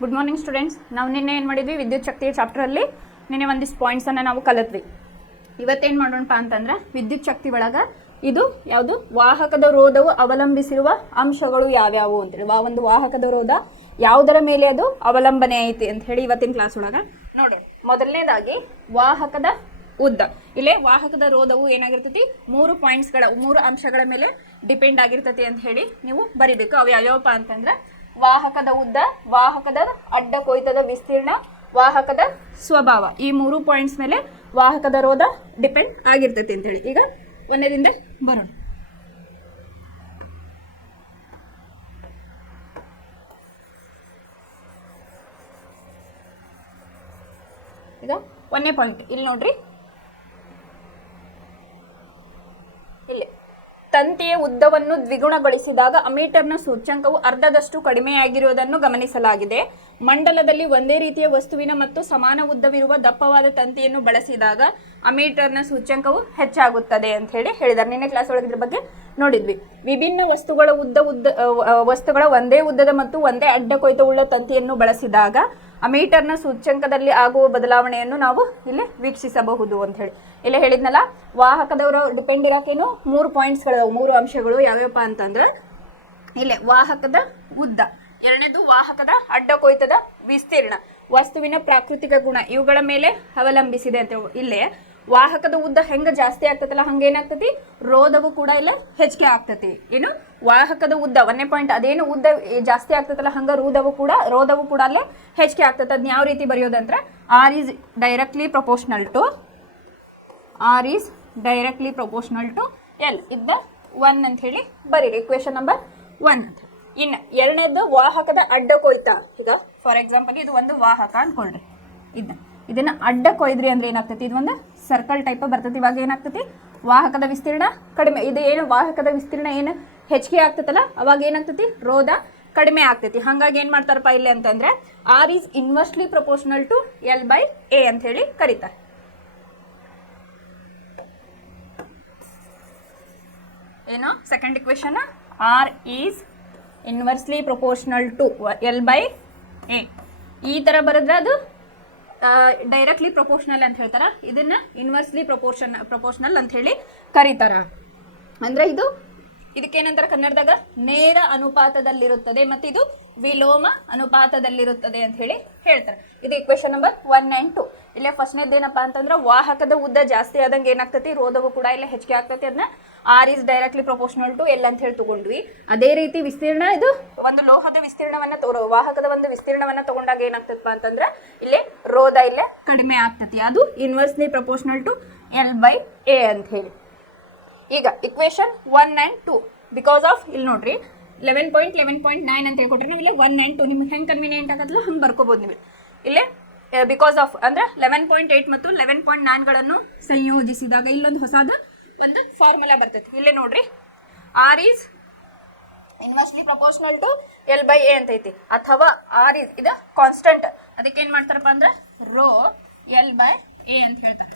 Good morning students. ನಾವು ನಿನ್ನೆ ಏನು ಮಾಡಿದ್ವಿ, ವಿದ್ಯುತ್ ಶಕ್ತಿಯ ಚಾಪ್ಟರಲ್ಲಿ ನಿನ್ನೆ ಒಂದಿಷ್ಟು ಪಾಯಿಂಟ್ಸನ್ನು ನಾವು ಕಲಿತ್ವಿ. ಇವತ್ತೇನು ಮಾಡೋಣಪ್ಪ ಅಂತಂದ್ರೆ, ವಿದ್ಯುತ್ ಶಕ್ತಿ ಒಳಗೆ ಇದು ಯಾವುದು, ವಾಹಕದ ರೋಧವು ಅವಲಂಬಿಸಿರುವ ಅಂಶಗಳು ಯಾವ್ಯಾವು ಅಂತೇಳಿ, ಒಂದು ವಾಹಕದ ರೋಧ ಯಾವುದರ ಮೇಲೆ ಅದು ಅವಲಂಬನೆ ಐತಿ ಅಂತ ಹೇಳಿ ಇವತ್ತಿನ ಕ್ಲಾಸ್ ಒಳಗೆ ನೋಡೋಣ. ಮೊದಲನೇದಾಗಿ ವಾಹಕದ ಉದ್ದ. ಇಲ್ಲೇ ವಾಹಕದ ರೋಧವು ಏನಾಗಿರ್ತೈತಿ, 3 ಅಂಶಗಳ ಮೇಲೆ ಡಿಪೆಂಡ್ ಆಗಿರ್ತೈತಿ ಅಂತ ಹೇಳಿ ನೀವು ಬರಿಬೇಕು. ಅವು ಯಾವ್ಯಾವಪ್ಪ ಅಂತಂದ್ರೆ, ವಾಹಕದ ಉದ್ದ, ವಾಹಕದ ಅಡ್ಡ ಕೊಯ್ತದ ವಿಸ್ತೀರ್ಣ, ವಾಹಕದ ಸ್ವಭಾವ. ಈ 3 ಪಾಯಿಂಟ್ಸ್ ಮೇಲೆ ವಾಹಕದ ರೋಧ ಡಿಪೆಂಡ್ ಆಗಿರ್ತೈತಿ ಅಂತೇಳಿ. ಈಗ ಒಂದರಿಂದ ಬರೋಣ. ಈಗ 1ನೇ ಪಾಯಿಂಟ್ ಇಲ್ಲಿ ನೋಡ್ರಿ. ಇಲ್ಲಿ ತಂತಿಯ ಉದ್ದವನ್ನು ದ್ವಿಗುಣಗೊಳಿಸಿದಾಗ ಅಮೀಟರ್ನ ಸೂಚ್ಯಂಕವು ಅರ್ಧದಷ್ಟು ಕಡಿಮೆಯಾಗಿರುವುದನ್ನು ಗಮನಿಸಲಾಗಿದೆ. ಮಂಡಲದಲ್ಲಿ ಒಂದೇ ರೀತಿಯ ವಸ್ತುವಿನ ಮತ್ತು ಸಮಾನ ಉದ್ದವಿರುವ ದಪ್ಪವಾದ ತಂತಿಯನ್ನು ಬಳಸಿದಾಗ ಅಮೀಟರ್ನ ಸೂಚ್ಯಂಕವು ಹೆಚ್ಚಾಗುತ್ತದೆ ಅಂತ ಹೇಳಿ ಹೇಳಿದ್ದಾರೆ. ನಿನ್ನೆ ಕ್ಲಾಸ್ ಒಳಗೆ ಇದ್ರ ಬಗ್ಗೆ ನೋಡಿದ್ವಿ. ವಿಭಿನ್ನ ವಸ್ತುಗಳ ಒಂದೇ ಉದ್ದದ ಮತ್ತು ಒಂದೇ ಅಡ್ಡ ಕೊಯ್ತವುಳ್ಳ ತಂತಿಯನ್ನು ಬಳಸಿದಾಗ ಅಮೀಟರ್ನ ಸೂಚ್ಯಂಕದಲ್ಲಿ ಆಗುವ ಬದಲಾವಣೆಯನ್ನು ನಾವು ಇಲ್ಲಿ ವೀಕ್ಷಿಸಬಹುದು ಅಂತ ಹೇಳಿ. ಇಲ್ಲಿ ಹೇಳಿದ್ನಲ್ಲ, ವಾಹಕದವರು ಡಿಪೆಂಡ್ ಇರೋಕೇನು 3 ಪಾಯಿಂಟ್ಸ್ಗಳು, 3 ಅಂಶಗಳು ಯಾವ್ಯಾವಪ್ಪ ಅಂತಂದ್ರೆ, ಇಲ್ಲೇ ವಾಹಕದ ಉದ್ದ, ಎರಡನೇದು ವಾಹಕದ ಅಡ್ಡ ಕೊಯ್ತದ ವಿಸ್ತೀರ್ಣ, ವಸ್ತುವಿನ ಪ್ರಾಕೃತಿಕ ಗುಣ, ಇವುಗಳ ಮೇಲೆ ಅವಲಂಬಿಸಿದೆ ಅಂತ. ಇಲ್ಲೇ ವಾಹಕದ ಉದ್ದ ಹೆಂಗ ಜಾಸ್ತಿ ಆಗ್ತದಲ್ಲ ಹಂಗೇನಾಗ್ತತಿ, ರೋಧವು ಕೂಡ ಇಲ್ಲ ಹೆಚ್ಚಿಗೆ ಆಗ್ತತಿ. ಏನು ವಾಹಕದ ಉದ್ದ 1ನೇ ಪಾಯಿಂಟ್, ಅದೇನು ಉದ್ದ ಜಾಸ್ತಿ ಆಗ್ತದಲ್ಲ ಹಂಗ ರೋಧವು ಕೂಡ ಅಲ್ಲೇ ಹೆಚ್ಚಿಗೆ ಆಗ್ತದೆ. ಅದನ್ನ ಯಾವ ರೀತಿ ಬರೆಯೋದಂದ್ರೆ, R is directly proportional to L ಇದ್ದ 1 ಅಂತ ಹೇಳಿ ಬರೀರಿ. ಇಕ್ವೇಶನ್ ನಂಬರ್ 1 ಅಂತ. ಇನ್ನು ಎರಡನೇದು ವಾಹಕದ ಅಡ್ಡ ಕೊಯ್ತ. ಈಗ ಫಾರ್ ಎಕ್ಸಾಂಪಲ್ ಇದು ಒಂದು ವಾಹಕ ಅನ್ಕೊಳ್ರಿ, ಇದನ್ನ ಅಡ್ಡ ಕೊಯ್ದ್ರಿ ಅಂದ್ರೆ ಏನಾಗ್ತತಿ, ಇದು ಒಂದು ಸರ್ಕಲ್ ಟೈಪ್ ಬರ್ತೈತಿ. ಇವಾಗ ಏನಾಗ್ತತಿ, ವಾಹಕದ ವಿಸ್ತೀರ್ಣ ಕಡಿಮೆ, ಇದು ಏನು ವಾಹಕದ ವಿಸ್ತೀರ್ಣ ಏನು ಹೆಚ್ಚಿಗೆ ಆಗ್ತತಲ್ಲ ಅವಾಗ ಏನಾಗ್ತತಿ, ರೋಧ ಕಡಿಮೆ ಆಗ್ತೈತಿ. ಹಾಗಾಗಿ ಏನ್ ಮಾಡ್ತಾರಪ್ಪ ಇಲ್ಲಿ ಅಂತಂದ್ರೆ, R is inversely proportional to L by A ಅಂತ ಹೇಳಿ ಕರೀತಾರೆ. ಏನು second equation, R is inversely proportional to L by A. ಈ ತರ ಬರೆದ್ರೆ ಅದು ಡೈರೆಕ್ಟ್ಲಿ ಪ್ರಪೋರ್ಷನಲ್ ಅಂತ ಹೇಳ್ತಾರ, ಇದನ್ನ ಇನ್ವರ್ಸ್ಲಿ ಪ್ರಪೋರ್ಷನಲ್ ಅಂತ ಹೇಳಿ ಕರೀತಾರ. ಅಂದ್ರೆ ಇದಕ್ಕೇನಂತಾರೆ ಕನ್ನಡದಾಗ ನೇರ ಅನುಪಾತದಲ್ಲಿರುತ್ತದೆ ಮತ್ತು ಇದು ವಿಲೋಮ ಅನುಪಾತದಲ್ಲಿರುತ್ತದೆ ಅಂತ ಹೇಳಿ ಹೇಳ್ತಾರೆ. ಇದು ಇಕ್ವೇಶನ್ ನಂಬರ್ 1 and 2. ಇಲ್ಲೇ ಫಸ್ಟ್ನೇದು ಏನಪ್ಪಾ ಅಂತಂದ್ರೆ, ವಾಹಕದ ಉದ್ದ ಜಾಸ್ತಿ ಆದಂಗೆ ಏನಾಗ್ತತಿ, ರೋಧವು ಕೂಡ ಇಲ್ಲ ಹೆಚ್ಚಿಗೆ ಆಗ್ತತಿ. ಅದನ್ನ R is directly proportional to L ಅಂತ ಹೇಳಿ ತಗೊಂಡ್ವಿ. ಅದೇ ರೀತಿ ವಿಸ್ತೀರ್ಣ, ಇದು ಒಂದು ಲೋಹದ ವಿಸ್ತೀರ್ಣವನ್ನ ವಾಹಕದ ಒಂದು ವಿಸ್ತೀರ್ಣವನ್ನ ತಗೊಂಡಾಗ ಏನಾಗ್ತದಪ್ಪ ಅಂತಂದ್ರೆ, ಇಲ್ಲಿ ರೋಧ ಇಲ್ಲೇ ಕಡಿಮೆ ಆಗ್ತತಿ. ಅದು inversely proportional to L by A ಅಂತ ಹೇಳಿ. ಈಗ ಇಕ್ವೇಶನ್ 1 and 2 ಬಿಕಾಸ್ ಆಫ್ ಇಲ್ಲಿ ನೋಡ್ರಿ 11.9 ಅಂತ ಹೇಳ್ಕೊಟ್ರೆ ನಾವು ಇಲ್ಲೇ 1 and 2 ನಿಮ್ಗೆ ಹೆಂಗೆ ಕನ್ವೀನಿಯಂಟ್ ಆಗತ್ತಲ್ಲ ಹಂಗೆ ಬರ್ಕೋಬಹುದು. ನೀವು ಇಲ್ಲೇ ಬಿಕಾಸ್ ಆಫ್ ಅಂದ್ರೆ 11.8 ಮತ್ತು 11.9ಗಳನ್ನು ಸಂಯೋಜಿಸಿದಾಗ ಇಲ್ಲೊಂದು ಹೊಸದ ಒಂದು ಫಾರ್ಮುಲಾ ಬರ್ತೈತಿ. ಇಲ್ಲೇ ನೋಡ್ರಿ, R is inversely proportional to L by A ಅಂತ ಐತಿ, ಅಥವಾ ಆರ್ ಈಸ್ ಇದು ಕಾನ್ಸ್ಟೆಂಟ್, ಅದಕ್ಕೆ ಏನ್ ಮಾಡ್ತಾರಪ್ಪ ಅಂದ್ರೆ ರೋ ಎಲ್ ಬೈ ಎ ಅಂತ ಹೇಳ್ತಾರೆ.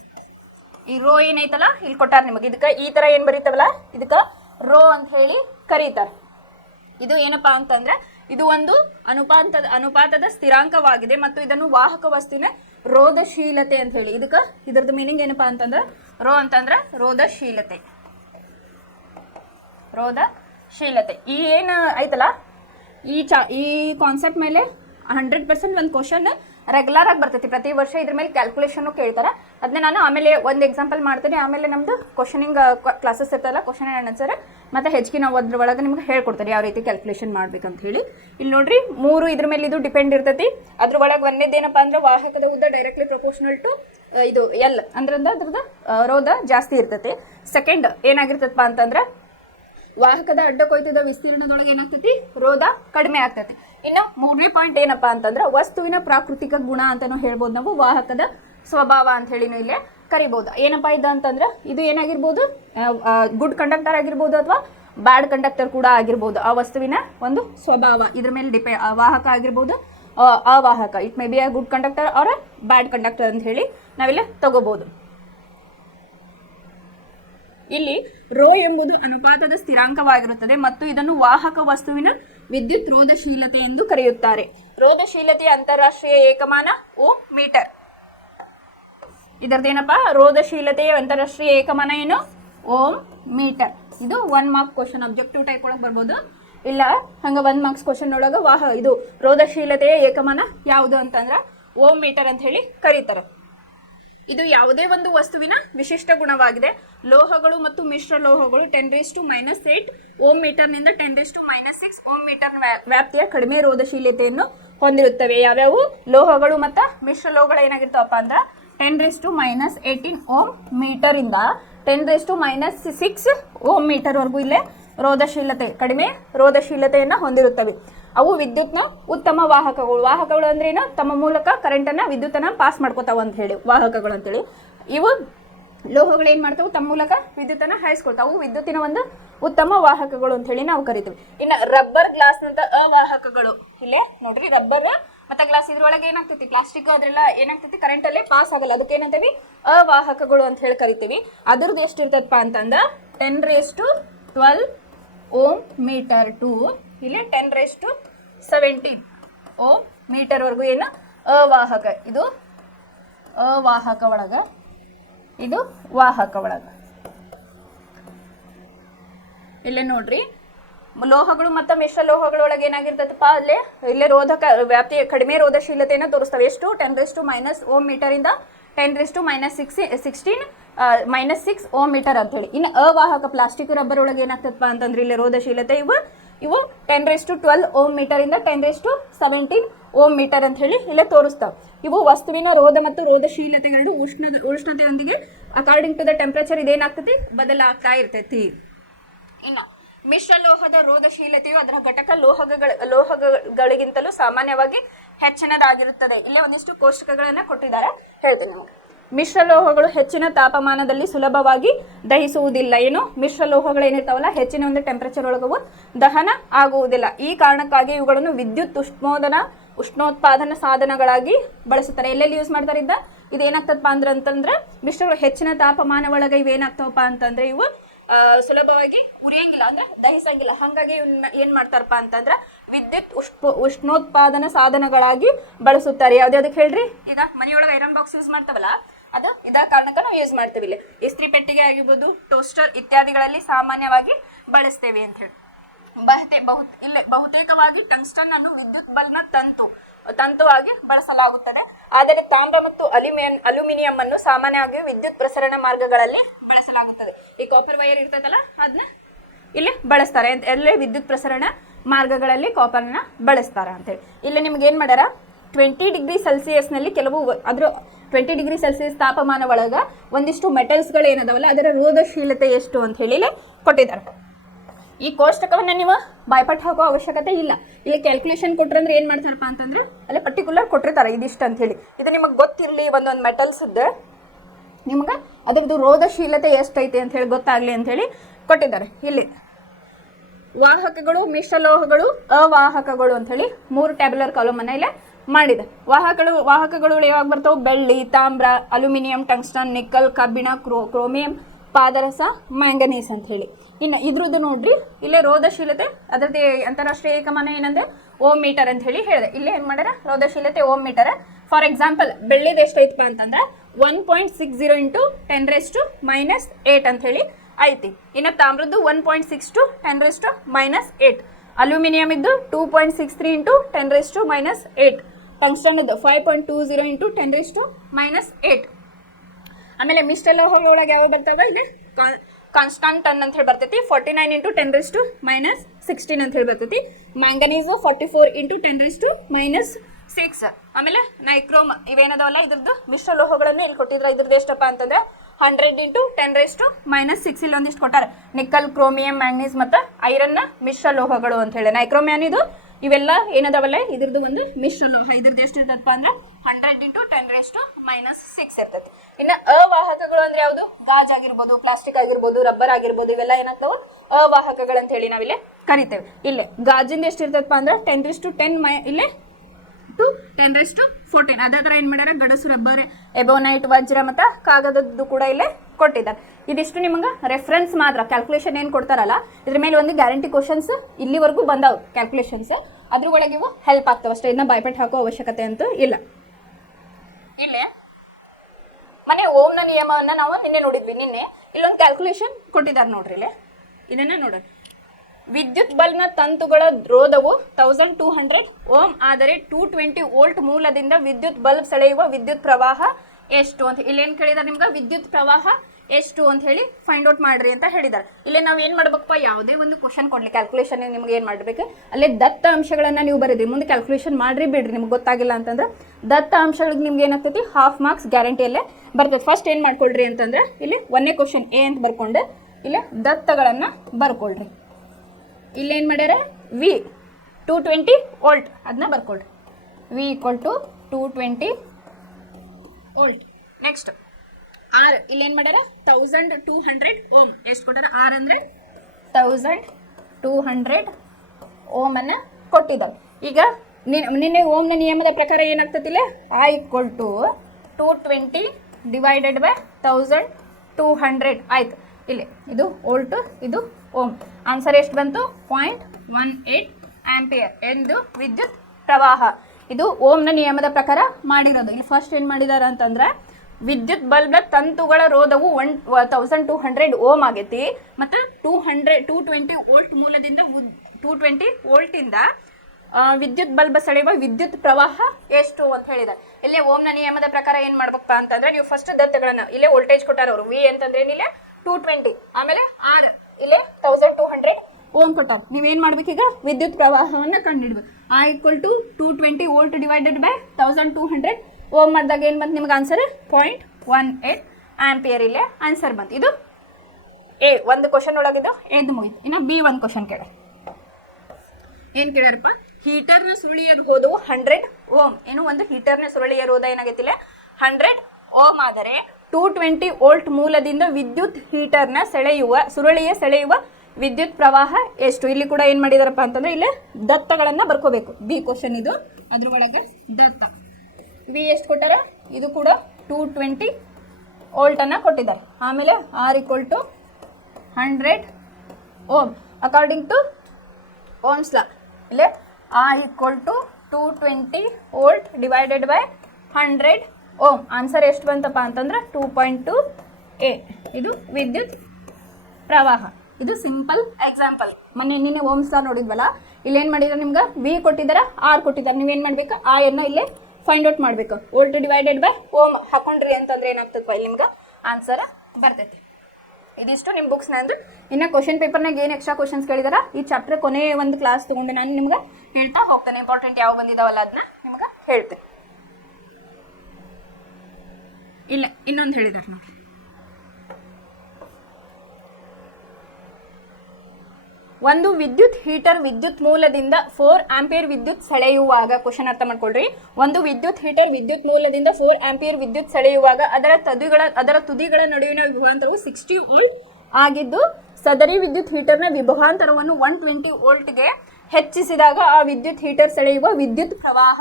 ಈ ರೋ ಏನೈತಲ್ಲ ಇಲ್ಲಿ ಕೊಟ್ಟಾರ ನಿಮಗೆ, ಇದಕ್ಕೆ ಈ ತರ ಏನ್ ಬರೀತಾವಲ್ಲ ಇದಕ್ಕೆ ರೋ ಅಂತ ಹೇಳಿ ಕರೀತಾರೆ. ಇದು ಏನಪ್ಪಾ ಅಂತಂದ್ರೆ, ಇದು ಒಂದು ಅನುಪಾತದ ಸ್ಥಿರಾಂಕವಾಗಿದೆ ಮತ್ತು ಇದನ್ನು ವಾಹಕ ವಸ್ತುವಿನ ರೋಧಶೀಲತೆ ಅಂತ ಹೇಳಿ. ಇದ್ರದ್ದು ಮೀನಿಂಗ್ ಏನಪ್ಪಾ ಅಂತಂದ್ರೆ, ರೋ ಅಂತಂದ್ರೆ ರೋಧಶೀಲತೆ. ಈ ಏನು ಐತಲ್ಲ ಈ ಕಾನ್ಸೆಪ್ಟ್ ಮೇಲೆ 100% ಒಂದು ಕ್ವಶನ್ ರೆಗ್ಯುಲರ್ ಆಗಿ ಬರ್ತೈತಿ ಪ್ರತಿ ವರ್ಷ. ಇದ್ರ ಮೇಲೆ ಕ್ಯಾಲ್ಕುಲೇಷನ್ ಕೇಳ್ತಾರೆ. ಅದನ್ನ ನಾನು ಆಮೇಲೆ ಒಂದು ಎಕ್ಸಾಂಪಲ್ ಮಾಡ್ತೀನಿ. ಆಮೇಲೆ ನಮ್ದು ಕ್ವಶನಿಂಗ್ ಕ್ಲಾಸಸ್ ಇರ್ತಲ್ಲ, ಕ್ವಶನ್ ಆ್ಯಂಡ್ ಆನ್ಸರ್, ಮತ್ತೆ ಹೆಚ್ಚಿಗೆ ನಾವು ಅದ್ರ ಒಳಗೆ ನಿಮ್ಗೆ ಹೇಳ್ಕೊಡ್ತಾರೆ ಯಾವ ರೀತಿ ಕ್ಯಾಲ್ಕುಲೇಷನ್ ಮಾಡ್ಬೇಕಂತ ಹೇಳಿ. ಇಲ್ಲಿ ನೋಡ್ರಿ 3 ಇದ್ರ ಮೇಲೆ ಇದು ಡಿಪೆಂಡ್ ಇರ್ತೈತಿ. ಅದ್ರ ಒಳಗೆ ಒಂದೇದೇನಪ್ಪ ಅಂದ್ರೆ, ವಾಹಕದ ಉದ್ದ ಡೈರೆಕ್ಟ್ಲಿ ಪ್ರಪೋರ್ಷನಲ್ ಟು ಇದು ಎಲ್ ಅಂದ್ರಿಂದ ಅದ್ರದ್ದು ರೋಧ ಜಾಸ್ತಿ ಇರ್ತೈತಿ. ಸೆಕೆಂಡ್ ಏನಾಗಿರ್ತದಪ್ಪ ಅಂತಂದ್ರೆ, ವಾಹಕದ ಅಡ್ಡ ಕೊಯ್ತದ ವಿಸ್ತೀರ್ಣದೊಳಗೆ ಏನಾಗ್ತೈತಿ, ರೋಧ ಕಡಿಮೆ ಆಗ್ತೈತಿ. ಇನ್ನು 3ನೇ ಪಾಯಿಂಟ್ ಏನಪ್ಪಾ ಅಂತಂದ್ರೆ, ವಸ್ತುವಿನ ಪ್ರಾಕೃತಿಕ ಗುಣ ಅಂತಾನು ಹೇಳ್ಬೋದು ನಾವು, ವಾಹಕದ ಸ್ವಭಾವ ಅಂತ ಹೇಳಿನೂ ಇಲ್ಲೇ ಕರಿಬಹುದು. ಏನಪ್ಪಾ ಇದು ಅಂತಂದ್ರೆ, ಇದು ಏನಾಗಿರ್ಬೋದು, ಗುಡ್ ಕಂಡಕ್ಟರ್ ಆಗಿರ್ಬೋದು ಅಥವಾ ಬ್ಯಾಡ್ ಕಂಡಕ್ಟರ್ ಕೂಡ ಆಗಿರ್ಬೋದು. ಆ ವಸ್ತುವಿನ ಒಂದು ಸ್ವಭಾವ ಇದ್ರ ಮೇಲೆ ವಾಹಕ ಆಗಿರ್ಬೋದು, ಅವಾಹಕ, it may be a good conductor or a bad conductor ಅಂತ ಹೇಳಿ ನಾವಿಲ್ಲಿ ತಗೋಬಹುದು. ಇಲ್ಲಿ ರೋ ಎಂಬುದು ಅನುಪಾತದ ಸ್ಥಿರಾಂಕವಾಗಿರುತ್ತದೆ ಮತ್ತು ಇದನ್ನು ವಾಹಕ ವಸ್ತುವಿನ ವಿದ್ಯುತ್ ರೋಧಶೀಲತೆ ಎಂದು ಕರೆಯುತ್ತಾರೆ. ರೋಧಶೀಲತೆಯ ಅಂತಾರಾಷ್ಟ್ರೀಯ ಏಕಮಾನ ಓಮ್ ಮೀಟರ್. ಇದರದೇನಪ್ಪ, ರೋಧಶೀಲತೆಯ ಅಂತಾರಾಷ್ಟ್ರೀಯ ಏಕಮಾನ ಏನು? Ohm metre. ಇದು 1 ಮಾರ್ಕ್ ಕ್ವಶನ್, ಅಬ್ಜೆಕ್ಟಿವ್ ಟೈಪ್ ಒಳಗೆ ಬರ್ಬೋದು. ಇಲ್ಲ ಹಂಗೆ 1 ಮಾರ್ಕ್ಸ್ ಕ್ವಶನ್ ಒಳಗೆ ಇದು ರೋಧಶೀಲತೆಯ ಏಕಮಾನ ಯಾವುದು ಅಂತಂದ್ರೆ ಓಮ್ ಮೀಟರ್ ಅಂತ ಹೇಳಿ ಕರೀತಾರೆ. ಇದು ಯಾವುದೇ ಒಂದು ವಸ್ತುವಿನ ವಿಶಿಷ್ಟ ಗುಣವಾಗಿದೆ. ಲೋಹಗಳು ಮತ್ತು ಮಿಶ್ರ ಲೋಹಗಳು 10⁻⁸ ಓಮ್ ಮೀಟರ್ನಿಂದ 10⁻⁶ ಓಮ್ ಮೀಟರ್ ವ್ಯಾಪ್ತಿಯ ಕಡಿಮೆ ರೋಧಶೀಲತೆಯನ್ನು ಹೊಂದಿರುತ್ತವೆ. ಯಾವ್ಯಾವು? ಲೋಹಗಳು ಮತ್ತು ಮಿಶ್ರ ಲೋಹಗಳು ಏನಾಗಿರ್ತಾವಪ್ಪ ಅಂದ್ರೆ 10⁻18 ಓಮ್ ಮೀಟರಿಂದ 10⁻⁶ ಓಮ್ ಮೀಟರ್ವರೆಗೂ ಇಲ್ಲೇ ಕಡಿಮೆ ರೋಧಶೀಲತೆಯನ್ನು ಹೊಂದಿರುತ್ತವೆ. ಅವು ವಿದ್ಯುತ್ನ ಉತ್ತಮ ವಾಹಕಗಳು ಅಂದ್ರೇನು? ತಮ್ಮ ಮೂಲಕ ಕರೆಂಟನ್ನು ವಿದ್ಯುತ್ತನ್ನು ಪಾಸ್ ಮಾಡ್ಕೋತಾವ ಅಂತ ಹೇಳಿ ವಾಹಕಗಳು ಅಂತೇಳಿ. ಇವು ಲೋಹಗಳು ಏನು ಮಾಡ್ತಾವೆ? ತಮ್ಮ ಮೂಲಕ ವಿದ್ಯುತ್ತನ್ನು ಹಾಯಿಸ್ಕೊಳ್ತಾವೆ. ಅವು ವಿದ್ಯುತ್ತಿನ ಒಂದು ಉತ್ತಮ ವಾಹಕಗಳು ಅಂತ ಹೇಳಿ ನಾವು ಕರಿತೀವಿ. ಇನ್ನು ರಬ್ಬರ್ ಗ್ಲಾಸ್ ನಂತ ಅವಾಹಕಗಳು. ಇಲ್ಲೇ ನೋಡ್ರಿ, ರಬ್ಬರ್ ಮತ್ತೆ ಗ್ಲಾಸ್ ಇದ್ರೊಳಗೆ ಏನಾಗ್ತೈತಿ? ಪ್ಲಾಸ್ಟಿಕ್ ಅದೆಲ್ಲ ಏನಾಗ್ತೈತಿ? ಕರೆಂಟಲ್ಲೇ ಪಾಸ್ ಆಗಲ್ಲ. ಅದಕ್ಕೆ ಏನಂತೀವಿ? ಅವಾಹಕಗಳು ಅಂತ ಹೇಳಿ ಕರಿತೀವಿ. ಅದ್ರದ್ದು ಎಷ್ಟಿರ್ತದಪ್ಪ ಅಂತಂದ್ರೆ 10⁻12 ಓಮ್ ಮೀಟರ್ ಟು ಇಲ್ಲಿ 10⁻17 ಓಮ್ ಮೀಟರ್ವರೆಗೂ ಏನು ಅವಾಹಕ. ಇದು ಅವಾಹಕ ಒಳಗ, ಇದು ವಾಹಕ ಒಳಗ. ಇಲ್ಲೇ ನೋಡ್ರಿ, ಲೋಹಗಳು ಮತ್ತು ಮಿಶ್ರ ಲೋಹಗಳೊಳಗೆ ಏನಾಗಿರ್ತದಪ್ಪ? ಇಲ್ಲೇ ವ್ಯಾಪ್ತಿ ಕಡಿಮೆ ರೋಧಶೀಲತೆಯನ್ನು ತೋರಿಸ್ತವೆ. ಎಷ್ಟು? 10⁻⁻ ಓಮ್ ಮೀಟರಿಂದ 10⁻⁻6 ಓಮ್ ಮೀಟರ್ ಅಂತ ಹೇಳಿ. ಇನ್ನು ಅವಾಹಕ ಪ್ಲಾಸ್ಟಿಕ್ ರಬ್ಬರ್ ಒಳಗೆ ಏನಾಗ್ತದಪ್ಪ ಅಂತಂದ್ರೆ ಇಲ್ಲಿ ರೋಧಶೀಲತೆ ಇವು 10⁻12 ಓಮ್ ಮೀಟರಿಂದ 10⁻17 ಓಮ್ ಮೀಟರ್ ಅಂತ ಹೇಳಿ ಇಲ್ಲೇ ತೋರಿಸ್ತಾವೆ. ಇವು ವಸ್ತುವಿನ ರೋಧ ಮತ್ತು ರೋಧಶೀಲತೆಗಳು ಉಷ್ಣತೆಯೊಂದಿಗೆ ಅಕಾರ್ಡಿಂಗ್ ಟು ದ ಟೆಂಪರೇಚರ್ ಇದೇನಾಗ್ತೈತಿ? ಬದಲಾಗ್ತಾ ಇರ್ತೈತಿ. ಇನ್ನು ಮಿಶ್ರ ಲೋಹದ ರೋಧಶೀಲತೆಯು ಅದರ ಘಟಕ ಲೋಹಗಳಿಗಿಂತಲೂ ಸಾಮಾನ್ಯವಾಗಿ ಹೆಚ್ಚಿನದಾಗಿರುತ್ತದೆ. ಇಲ್ಲೇ ಒಂದಿಷ್ಟು ಕೋಷ್ಟಕಗಳನ್ನ ಕೊಟ್ಟಿದ್ದಾರೆ, ಹೇಳ್ತೇನೆ ನಿಮಗೆ. ಮಿಶ್ರ ಲೋಹಗಳು ಹೆಚ್ಚಿನ ತಾಪಮಾನದಲ್ಲಿ ಸುಲಭವಾಗಿ ದಹಿಸುವುದಿಲ್ಲ. ಏನು? ಮಿಶ್ರ ಲೋಹಗಳು ಏನಿರ್ತಾವಲ್ಲ, ಹೆಚ್ಚಿನ ಒಂದು ಟೆಂಪರೇಚರ್ ಒಳಗೂ ದಹನ ಆಗುವುದಿಲ್ಲ. ಈ ಕಾರಣಕ್ಕಾಗಿ ಇವುಗಳನ್ನು ವಿದ್ಯುತ್ ಉಷ್ಣೋತ್ಪಾದನಾ ಸಾಧನಗಳಾಗಿ ಬಳಸುತ್ತಾರೆ. ಎಲ್ಲೆಲ್ಲಿ ಯೂಸ್ ಮಾಡ್ತಾರೆ ಇದು ಏನಾಗ್ತದಪ್ಪ ಅಂತಂದ್ರೆ ಮಿಶ್ರ ಹೆಚ್ಚಿನ ತಾಪಮಾನ ಒಳಗೆ ಇವೇನಾಗ್ತಾವಪ್ಪ ಅಂತಂದ್ರೆ ಇವು ಸುಲಭವಾಗಿ ಉರಿಯಂಗಿಲ್ಲ, ಅಂದ್ರೆ ದಹಿಸಂಗಿಲ್ಲ. ಹಾಗಾಗಿ ಏನ್ ಮಾಡ್ತಾರಪ್ಪ ಅಂತಂದ್ರೆ ವಿದ್ಯುತ್ ಉಷ್ಣೋತ್ಪಾದನಾ ಸಾಧನಗಳಾಗಿ ಬಳಸುತ್ತಾರೆ. ಯಾವ್ದಾವ್ದಕ್ಕೆ ಹೇಳ್ರಿ? ಈಗ ಮನೆಯೊಳಗೆ ಐರನ್ ಬಾಕ್ಸ್ ಯೂಸ್ ಮಾಡ್ತಾವಲ್ಲ, ಅದು ಇದ ಕಾರಣಕ್ಕೆ ನಾವು ಯೂಸ್ ಮಾಡ್ತೇವೆ. ಇಲ್ಲಿ ಇಸ್ತ್ರಿ ಪೆಟ್ಟಿಗೆ ಆಗಿರ್ಬೋದು, ಟೋಸ್ಟರ್ ಇತ್ಯಾದಿಗಳಲ್ಲಿ ಸಾಮಾನ್ಯವಾಗಿ ಬಳಸ್ತೇವೆ ಅಂತ ಹೇಳಿ. ಬಹುತೇಕವಾಗಿ ಟಂಗ್ಸ್ಟನ್ ಅನ್ನು ವಿದ್ಯುತ್ ಬಲ್ಬ್ನ ತಂತುವಾಗಿ ಬಳಸಲಾಗುತ್ತದೆ. ಆದರೆ ತಾಮ್ರ ಮತ್ತು ಅಲ್ಯೂಮಿನಿಯಂ ಅನ್ನು ಸಾಮಾನ್ಯವಾಗಿ ವಿದ್ಯುತ್ ಪ್ರಸರಣ ಮಾರ್ಗಗಳಲ್ಲಿ ಬಳಸಲಾಗುತ್ತದೆ. ಈ ಕಾಪರ್ ವೈರ್ ಇರ್ತದಲ್ಲ, ಅದನ್ನ ಇಲ್ಲಿ ಬಳಸ್ತಾರೆ. ಎಲ್ಲೇ ವಿದ್ಯುತ್ ಪ್ರಸರಣ ಮಾರ್ಗಗಳಲ್ಲಿ ಕಾಪರ್ನ ಬಳಸ್ತಾರ ಅಂತೇಳಿ. ಇಲ್ಲಿ ನಿಮ್ಗೆ ಏನ್ ಮಾಡ್ಯಾರ? 20°C ನಲ್ಲಿ ಕೆಲವು 20°C ತಾಪಮಾನ ಒಳಗ ಒಂದಿಷ್ಟು ಮೆಟಲ್ಸ್ಗಳು ಏನದಾವಲ್ಲ ಅದರ ರೋಧಶೀಲತೆ ಎಷ್ಟು ಅಂತ ಹೇಳಿ ಕೊಟ್ಟಿದ್ದಾರೆ. ಈ ಕೋಷ್ಟಕವನ್ನ ನೀವು ಬಾಯ್ಪಾಟ್ ಹಾಕೋ ಅವಶ್ಯಕತೆ ಇಲ್ಲ. ಇಲ್ಲಿ ಕ್ಯಾಲ್ಕುಲೇಷನ್ ಕೊಟ್ರಂದ್ರೆ ಏನ್ ಮಾಡ್ತಾರಪ್ಪ ಅಂತಂದ್ರೆ ಅಲ್ಲಿ ಪರ್ಟಿಕ್ಯುಲರ್ ಕೊಟ್ಟಿರ್ತಾರೆ ಇದಿಷ್ಟು ಅಂತ ಹೇಳಿ. ಇದು ನಿಮಗೆ ಗೊತ್ತಿರಲಿ, ಒಂದೊಂದು ಮೆಟಲ್ಸ್ ನಿಮ್ಗೆ ಅದರದ್ದು ರೋಧಶೀಲತೆ ಎಷ್ಟೈತೆ ಅಂತ ಹೇಳಿ ಗೊತ್ತಾಗ್ಲಿ ಅಂತ ಹೇಳಿ ಕೊಟ್ಟಿದ್ದಾರೆ. ಇಲ್ಲಿ ವಾಹಕಗಳು, ಮಿಶ್ರಲೋಹಗಳು, ಅವಾಹಕಗಳು ಅಂತ ಹೇಳಿ 3 ಟ್ಯಾಬ್ಯುಲರ್ ಕಾಲಮ್ ಅನ್ನ ಇಲ್ಲೇ ಮಾಡಿದೆ. ವಾಹಕಗಳು ಯಾವಾಗ ಬರ್ತಾವೆ? ಬೆಳ್ಳಿ, ತಾಮ್ರ, ಅಲ್ಯೂಮಿನಿಯಂ, ಟಂಗ್ಸ್ಟನ್, ನಿಕ್ಕಲ್, ಕಬ್ಬಿಣ, ಕ್ರೋಮಿಯಂ, ಪಾದರಸ, ಮ್ಯಾಂಗನೀಸ್ ಅಂತ ಹೇಳಿ. ಇನ್ನು ಇದ್ರದ್ದು ನೋಡ್ರಿ, ಇಲ್ಲೇ ರೋಧಶೀಲತೆ ಅದರದ್ದು ಅಂತಾರಾಷ್ಟ್ರೀಯ ಏಕಮಾನ ಏನಂದ್ರೆ ಓಮ್ ಮೀಟರ್ ಅಂತ ಹೇಳಿ ಹೇಳಿದೆ. ಇಲ್ಲೇ ಏನ್ ಮಾಡ್ಯಾರ? ರೋಧಶೀಲತೆ ಓಮ್ ಮೀಟರ್. ಫಾರ್ ಎಕ್ಸಾಂಪಲ್ ಬೆಳ್ಳಿದು ಎಷ್ಟೈತಪ್ಪ ಅಂತಂದ್ರೆ 1.60 × 10⁻⁸ ಅಂತ ಹೇಳಿ ಐತಿ. ಇನ್ನು ತಾಮ್ರದ್ದು 1.62 × 10⁻⁸. ಅಲ್ಯೂಮಿನಿಯಂ ಇದ್ದು 2.63 × 10⁻⁸. ಟಂಗ್ಸ್ಟನ್ 5.20 × 10⁻⁸. ಆಮೇಲೆ ಮಿಶ್ರಲೋಹಗಳೊಳಗೆ ಯಾವ ಬರ್ತಾವೆ? ಇಲ್ಲಿ ಕಾನ್ಸ್ಟಂಟ್ ಅಂತ ಹೇಳಿ ಬರ್ತೈತಿ 49 × 10⁻16 ಅಂತ ಹೇಳಿ ಬರ್ತೈತಿ. ಮ್ಯಾಂಗನೀಸು 44 × 10⁻6. ಆಮೇಲೆ ನೈಕ್ರೋಮ್ ಇವೇನದವಲ್ಲ ಇದ್ರದ್ದು ಮಿಶ್ರಲೋಹಗಳನ್ನು ಇಲ್ಲಿ ಕೊಟ್ಟಿದ್ರೆ ಇದ್ರದ್ದು ಎಷ್ಟಪ್ಪ ಅಂತಂದ್ರೆ 100 × 10⁻6 ಇಲ್ಲಿ ಒಂದಿಷ್ಟು ಕೊಟ್ಟಾರೆ. ನಿಕ್ಕಲ್, ಕ್ರೋಮಿಯಂ, ಮ್ಯಾಂಗನೀಸ್ ಮತ್ತು ಐರನ್ನ ಮಿಶ್ರಲೋಹಗಳು ಅಂತ ಹೇಳಿ. ನೈಕ್ರೋಮಿಯನ್ ಇದು ಇವೆಲ್ಲ ಏನದಾವಲ್ಲ ಇದ್ರದ್ದು ಒಂದು ಮಿಶ್ರಲೋಹ. ಇದ್ರದ್ದು ಎಷ್ಟು ಇರ್ತದಪ್ಪ ಅಂದ್ರೆ 100 × 10⁻6 ಇರ್ತೈತಿ. ಇನ್ನು ಅವಾಹಕಗಳು ಅಂದ್ರೆ ಯಾವುದು? ಗಾಜ್ ಆಗಿರ್ಬೋದು, ಪ್ಲಾಸ್ಟಿಕ್ ಆಗಿರ್ಬೋದು, ರಬ್ಬರ್ ಆಗಿರ್ಬೋದು, ಇವೆಲ್ಲ ಏನಾಗ್ತಾವ? ಅವಾಹಕಗಳು ಅಂತ ಹೇಳಿ ನಾವಿಲ್ಲಿ ಕರಿತೇವೆ. ಇಲ್ಲೇ ಗಾಜಿಂದ ಎಷ್ಟು ಇರ್ತದಪ್ಪ ಅಂದ್ರೆ 10⁻10 ಇಲ್ಲೇ ಟು 10⁻14. ಅದಾದ್ರೆ ಏನ್ ಮಾಡ್ಯಾರ? ಗಡಸು, ರಬ್ಬರ್, ಎಬೋನೈಟ್, ವಜ್ರ ಮತ್ತು ಕಾಗದದ್ದು ಕೂಡ ಇಲ್ಲೇ ಕೊಟ್ಟಿದ್ದಾರೆ. ಇದಿಷ್ಟು ನಿಮಗೆ ರೆಫರೆನ್ಸ್ ಮಾತ್ರ, ಕ್ಯಾಲ್ಕುಲೇಷನ್ ಏನು ಕೊಡ್ತಾರಲ್ಲ ಇದ್ರ ಮೇಲೆ ಒಂದು ಗ್ಯಾರಂಟಿ ಕ್ವಶನ್ಸ್ ಇಲ್ಲಿವರೆಗೂ ಬಂದಾವೆ ಕ್ಯಾಲ್ಕುಲೇಷನ್ಸ್, ಅದ್ರ ಒಳಗೆ ಇವು ಹೆಲ್ಪ್ ಆಗ್ತಾವೆ ಅಷ್ಟೇ. ಇದನ್ನ ಬಾಯ್ಪಟ್ ಹಾಕೋ ಅವಶ್ಯಕತೆ ಅಂತೂ ಇಲ್ಲ. ಇಲ್ಲೇ ಮನೆ ಓಮ್ನ ನಿಯಮವನ್ನು ನಾವು ನಿನ್ನೆ ನೋಡಿದ್ವಿ. ನಿನ್ನೆ ಇಲ್ಲೊಂದು ಕ್ಯಾಲ್ಕುಲೇಷನ್ ಕೊಟ್ಟಿದ್ದಾರೆ ನೋಡ್ರಿ. ಇಲ್ಲೇ ಇದನ್ನ ನೋಡ್ರಿ, ವಿದ್ಯುತ್ ಬಲ್ಬ್ನ ತಂತುಗಳ ರೋಧವು 1200 ಓಮ್ ಆದರೆ 220 ವೋಲ್ಟ್ ಮೂಲದಿಂದ ವಿದ್ಯುತ್ ಬಲ್ಬ್ ಸೆಳೆಯುವ ವಿದ್ಯುತ್ ಪ್ರವಾಹ ಎಷ್ಟು ಅಂತ ಇಲ್ಲೇನು ಕೇಳಿದಾರೆ ನಿಮ್ಗೆ, ವಿದ್ಯುತ್ ಪ್ರವಾಹ ಎಷ್ಟು ಅಂತ ಹೇಳಿ ಫೈಂಡ್ ಔಟ್ ಮಾಡ್ರಿ ಅಂತ ಹೇಳಿದ್ದಾರೆ. ಇಲ್ಲೇ ನಾವು ಏನು ಮಾಡ್ಬೇಕಪ್ಪ, ಯಾವುದೇ ಒಂದು ಕ್ವಶನ್ ಕೊಡ್ಲಿ ಕ್ಯಾಲ್ಕುಲೇಷನ್ ನಿಮ್ಗೆ ಏನು ಮಾಡಬೇಕು, ಅಲ್ಲೇ ದತ್ತ ಅಂಶಗಳನ್ನು ನೀವು ಬರೀದ್ರಿ, ಮುಂದೆ ಕ್ಯಾಲ್ಕುಲೇಷನ್ ಮಾಡ್ರಿ ಬಿಡ್ರಿ, ನಿಮ್ಗೆ ಗೊತ್ತಾಗಿಲ್ಲ ಅಂತಂದ್ರೆ ದತ್ತ ಅಂಶಗಳಿಗೆ ನಿಮ್ಗೆ ಏನಾಗ್ತೈತಿ, ಹಾಫ್ ಮಾರ್ಕ್ಸ್ ಗ್ಯಾರಂಟಿಯಲ್ಲೇ ಬರ್ತದೆ. ಫಸ್ಟ್ ಏನು ಮಾಡ್ಕೊಳ್ರಿ ಅಂತಂದ್ರೆ ಇಲ್ಲಿ ಒಂದೇ ಕ್ವಶನ್ ಎ ಅಂತ ಬರ್ಕೊಂಡು ಇಲ್ಲೇ ದತ್ತಗಳನ್ನು ಬರ್ಕೊಳ್ರಿ. ಇಲ್ಲೇನು ಮಾಡ್ಯಾರ, ವಿ 220 ವೋಲ್ಟ್ ಅದನ್ನ ಬರ್ಕೊಳ್ರಿ, V equal to 220 volt. Next R ಇಲ್ಲೇನು ಮಾಡ್ಯಾರ, 1200 ಓಮ್. ಎಷ್ಟು ಕೊಟ್ಟಾರ, ಆರ್ ಅಂದರೆ 1200 ಓಮ್ ಅನ್ನು ಕೊಟ್ಟಿದ್ದಾವೆ. ಈಗ ನಿನ್ನೆ ಓಮ್ನ ನಿಯಮದ ಪ್ರಕಾರ ಏನಾಗ್ತತಿಲ್ಲ, I equal to 220 divided by 1200 ಆಯ್ತು. ಇಲ್ಲಿ ಇದು ವೋಲ್ಟ್, ಇದು ಓಮ್. ಆನ್ಸರ್ ಎಷ್ಟು ಬಂತು, 0.18 ಆಂಪಿಯರ್ ಎಂದು ವಿದ್ಯುತ್ ಪ್ರವಾಹ. ಇದು ಓಮ್ನ ನಿಯಮದ ಪ್ರಕಾರ ಮಾಡಿರೋದು. ಇಲ್ಲಿ ಫಸ್ಟ್ ಏನು ಮಾಡಿದ್ದಾರೆ ಅಂತಂದ್ರೆ, ವಿದ್ಯುತ್ ಬಲ್ಬ್ನ ತಂತುಗಳ ರೋಧವು 1200 ಓಮ್ ಆಗೈತಿ ಮತ್ತು 220 ವೋಲ್ಟ್ ಮೂಲದಿಂದ 220 ವೋಲ್ಟಿಂದ ವಿದ್ಯುತ್ ಬಲ್ಬ್ ಸೆಳೆಯುವ ವಿದ್ಯುತ್ ಪ್ರವಾಹ ಎಷ್ಟು ಅಂತ ಹೇಳಿದ್ದಾರೆ. ಇಲ್ಲೇ ಓಮ್ನ ನಿಯಮದ ಪ್ರಕಾರ ಏನು ಮಾಡ್ಬೇಕಪ್ಪ ಅಂತಂದ್ರೆ, ನೀವು ಫಸ್ಟ್ ದತ್ತಗಳನ್ನು ಇಲ್ಲೇ ವೋಲ್ಟೇಜ್ ಕೊಟ್ಟಾರ ಅವರು, ವಿ ಅಂತಂದ್ರೆ ಏನಿಲ್ಲ 220, ಆಮೇಲೆ ಆರ್ ಇಲ್ಲೇ 1200 ಓಮ್ ಕೊಟ್ಟಾರ. ನೀವೇನು ಮಾಡ್ಬೇಕೀಗ, ವಿದ್ಯುತ್ ಪ್ರವಾಹವನ್ನು ಕಂಡುಹಿಡ್ಬೇಕು. ಆ equal to 220 volt divided by 1200 ohm ಮಾಡಿದಾಗ ಏನು ಬಂತು ನಿಮ್ಗೆ ಆನ್ಸರ್, 0.18 ಆಂಪಿಯರ್ ಇಲ್ಲೇ ಆನ್ಸರ್ ಬಂತು. ಇದು ಎ ಒಂದು ಕ್ವಶನ್ ಒಳಗಿದ್ದು ಎದ್ದು ಮುಗಿತು. ಇನ್ನು ಬಿ ಒಂದು ಕ್ವಶನ್ ಕೇಳ, ಏನು ಕೇಳ್ಯಾರಪ್ಪ, ಹೀಟರ್ನ ಸುರುಳಿಯ ರೋಧವು 100 ಓಮ್. ಏನು ಒಂದು ಹೀಟರ್ನ ಸುರುಳಿಯ ರೋಧ ಏನಾಗೈತಿಲ್ಲ 100 ಓಮ್ ಆದರೆ 220 ವೋಲ್ಟ್ ಮೂಲದಿಂದ ವಿದ್ಯುತ್ ಹೀಟರ್ನ ಸುರುಳಿಯ ಸೆಳೆಯುವ ವಿದ್ಯುತ್ ಪ್ರವಾಹ ಎಷ್ಟು. ಇಲ್ಲಿ ಕೂಡ ಏನು ಮಾಡಿದಾರಪ್ಪ ಅಂತಂದ್ರೆ ಇಲ್ಲೇ ದತ್ತಗಳನ್ನು ಬರ್ಕೋಬೇಕು. ಬಿ ಕ್ವಶನ್ ಇದು, ಅದ್ರ ಒಳಗೆ ದತ್ತ ವಿ ಎಷ್ಟು ಕೊಟ್ಟಾರ, ಇದು ಕೂಡ 220 ವೋಲ್ಟನ್ನು ಕೊಟ್ಟಿದ್ದಾರೆ. ಆಮೇಲೆ R equal to 100 ohm according to Ohm's law. ಇಲ್ಲೇ R equal to 220 volt divided by 100 ohm. Answer ಎಷ್ಟು ಬಂತಪ್ಪ ಅಂತಂದ್ರೆ 2.2 ಎ. ಇದು ವಿದ್ಯುತ್ ಪ್ರವಾಹ. ಇದು ಸಿಂಪಲ್ ಎಕ್ಸಾಂಪಲ್. ನಿನ್ನೆ ಓಮ್ಸ್ ಲಾ ನೋಡಿದ್ವಲ್ಲ, ಇಲ್ಲೇನು ಮಾಡಿದ್ದಾರೆ ನಿಮ್ಗೆ, ವಿ ಕೊಟ್ಟಿದ್ದಾರೆ, ಆರ್ ಕೊಟ್ಟಿದ್ದಾರೆ. ನೀವೇನು ಮಾಡಬೇಕು, ಆ ಎನ್ನ ಇಲ್ಲೇ ಫೈಂಡ್ ಔಟ್ ಮಾಡಬೇಕು. ವೋಲ್ಟ್ ಡಿವೈಡೆಡ್ ಬೈ ಓಮ್ ಹಾಕೊಂಡ್ರಿ ಅಂತಂದ್ರೆ ಏನಾಗ್ತದೆ ನಿಮ್ಗೆ ಆನ್ಸರ್ ಬರ್ತೈತಿ. ಇದಿಷ್ಟು ನಿಮ್ಮ ಬುಕ್ಸ್ನ ಅಂದ್ರೆ. ಇನ್ನು ಕ್ವಶನ್ ಪೇಪರ್ನಾಗ ಏನು ಎಕ್ಸ್ಟ್ರಾ ಕ್ವಶನ್ಸ್ ಕೇಳಿದಾರ, ಈ ಚಾಪ್ಟರ್ ಕೊನೆ ಒಂದು ಕ್ಲಾಸ್ ತೊಗೊಂಡು ನಾನು ನಿಮ್ಗೆ ಹೇಳ್ತಾ ಹೋಗ್ತೇನೆ. ಇಂಪಾರ್ಟೆಂಟ್ ಯಾವ ಬಂದಿದ್ದಾವಲ್ಲ ಅದನ್ನ ನಿಮ್ಗೆ ಹೇಳ್ತೇನೆ. ಇಲ್ಲ ಇನ್ನೊಂದು ಹೇಳಿದಾರೆ ನೋಡಿ, ಒಂದು ವಿದ್ಯುತ್ ಹೀಟರ್ ವಿದ್ಯುತ್ ಮೂಲದಿಂದ 4 ಆಂಪಿಯರ್ ವಿದ್ಯುತ್ ಸೆಳೆಯುವಾಗ, ಕ್ವಶನ್ ಅರ್ಥ ಮಾಡ್ಕೊಳ್ರಿ, ಒಂದು ವಿದ್ಯುತ್ ಹೀಟರ್ ವಿದ್ಯುತ್ ಮೂಲದಿಂದ 4 ಆಂಪಿಯರ್ ವಿದ್ಯುತ್ ಸೆಳೆಯುವಾಗ ಅದರ ತುದಿಗಳ ನಡುವಿನ ವಿಭವಾಂತರವು 60 ವೋಲ್ಟ್ ಆಗಿದ್ದು, ಸದರಿ ವಿದ್ಯುತ್ ಹೀಟರ್ನ ವಿಭವಾಂತರವನ್ನು 120 ವೋಲ್ಟ್ಗೆ ಹೆಚ್ಚಿಸಿದಾಗ ಆ ವಿದ್ಯುತ್ ಹೀಟರ್ ಸೆಳೆಯುವ ವಿದ್ಯುತ್ ಪ್ರವಾಹ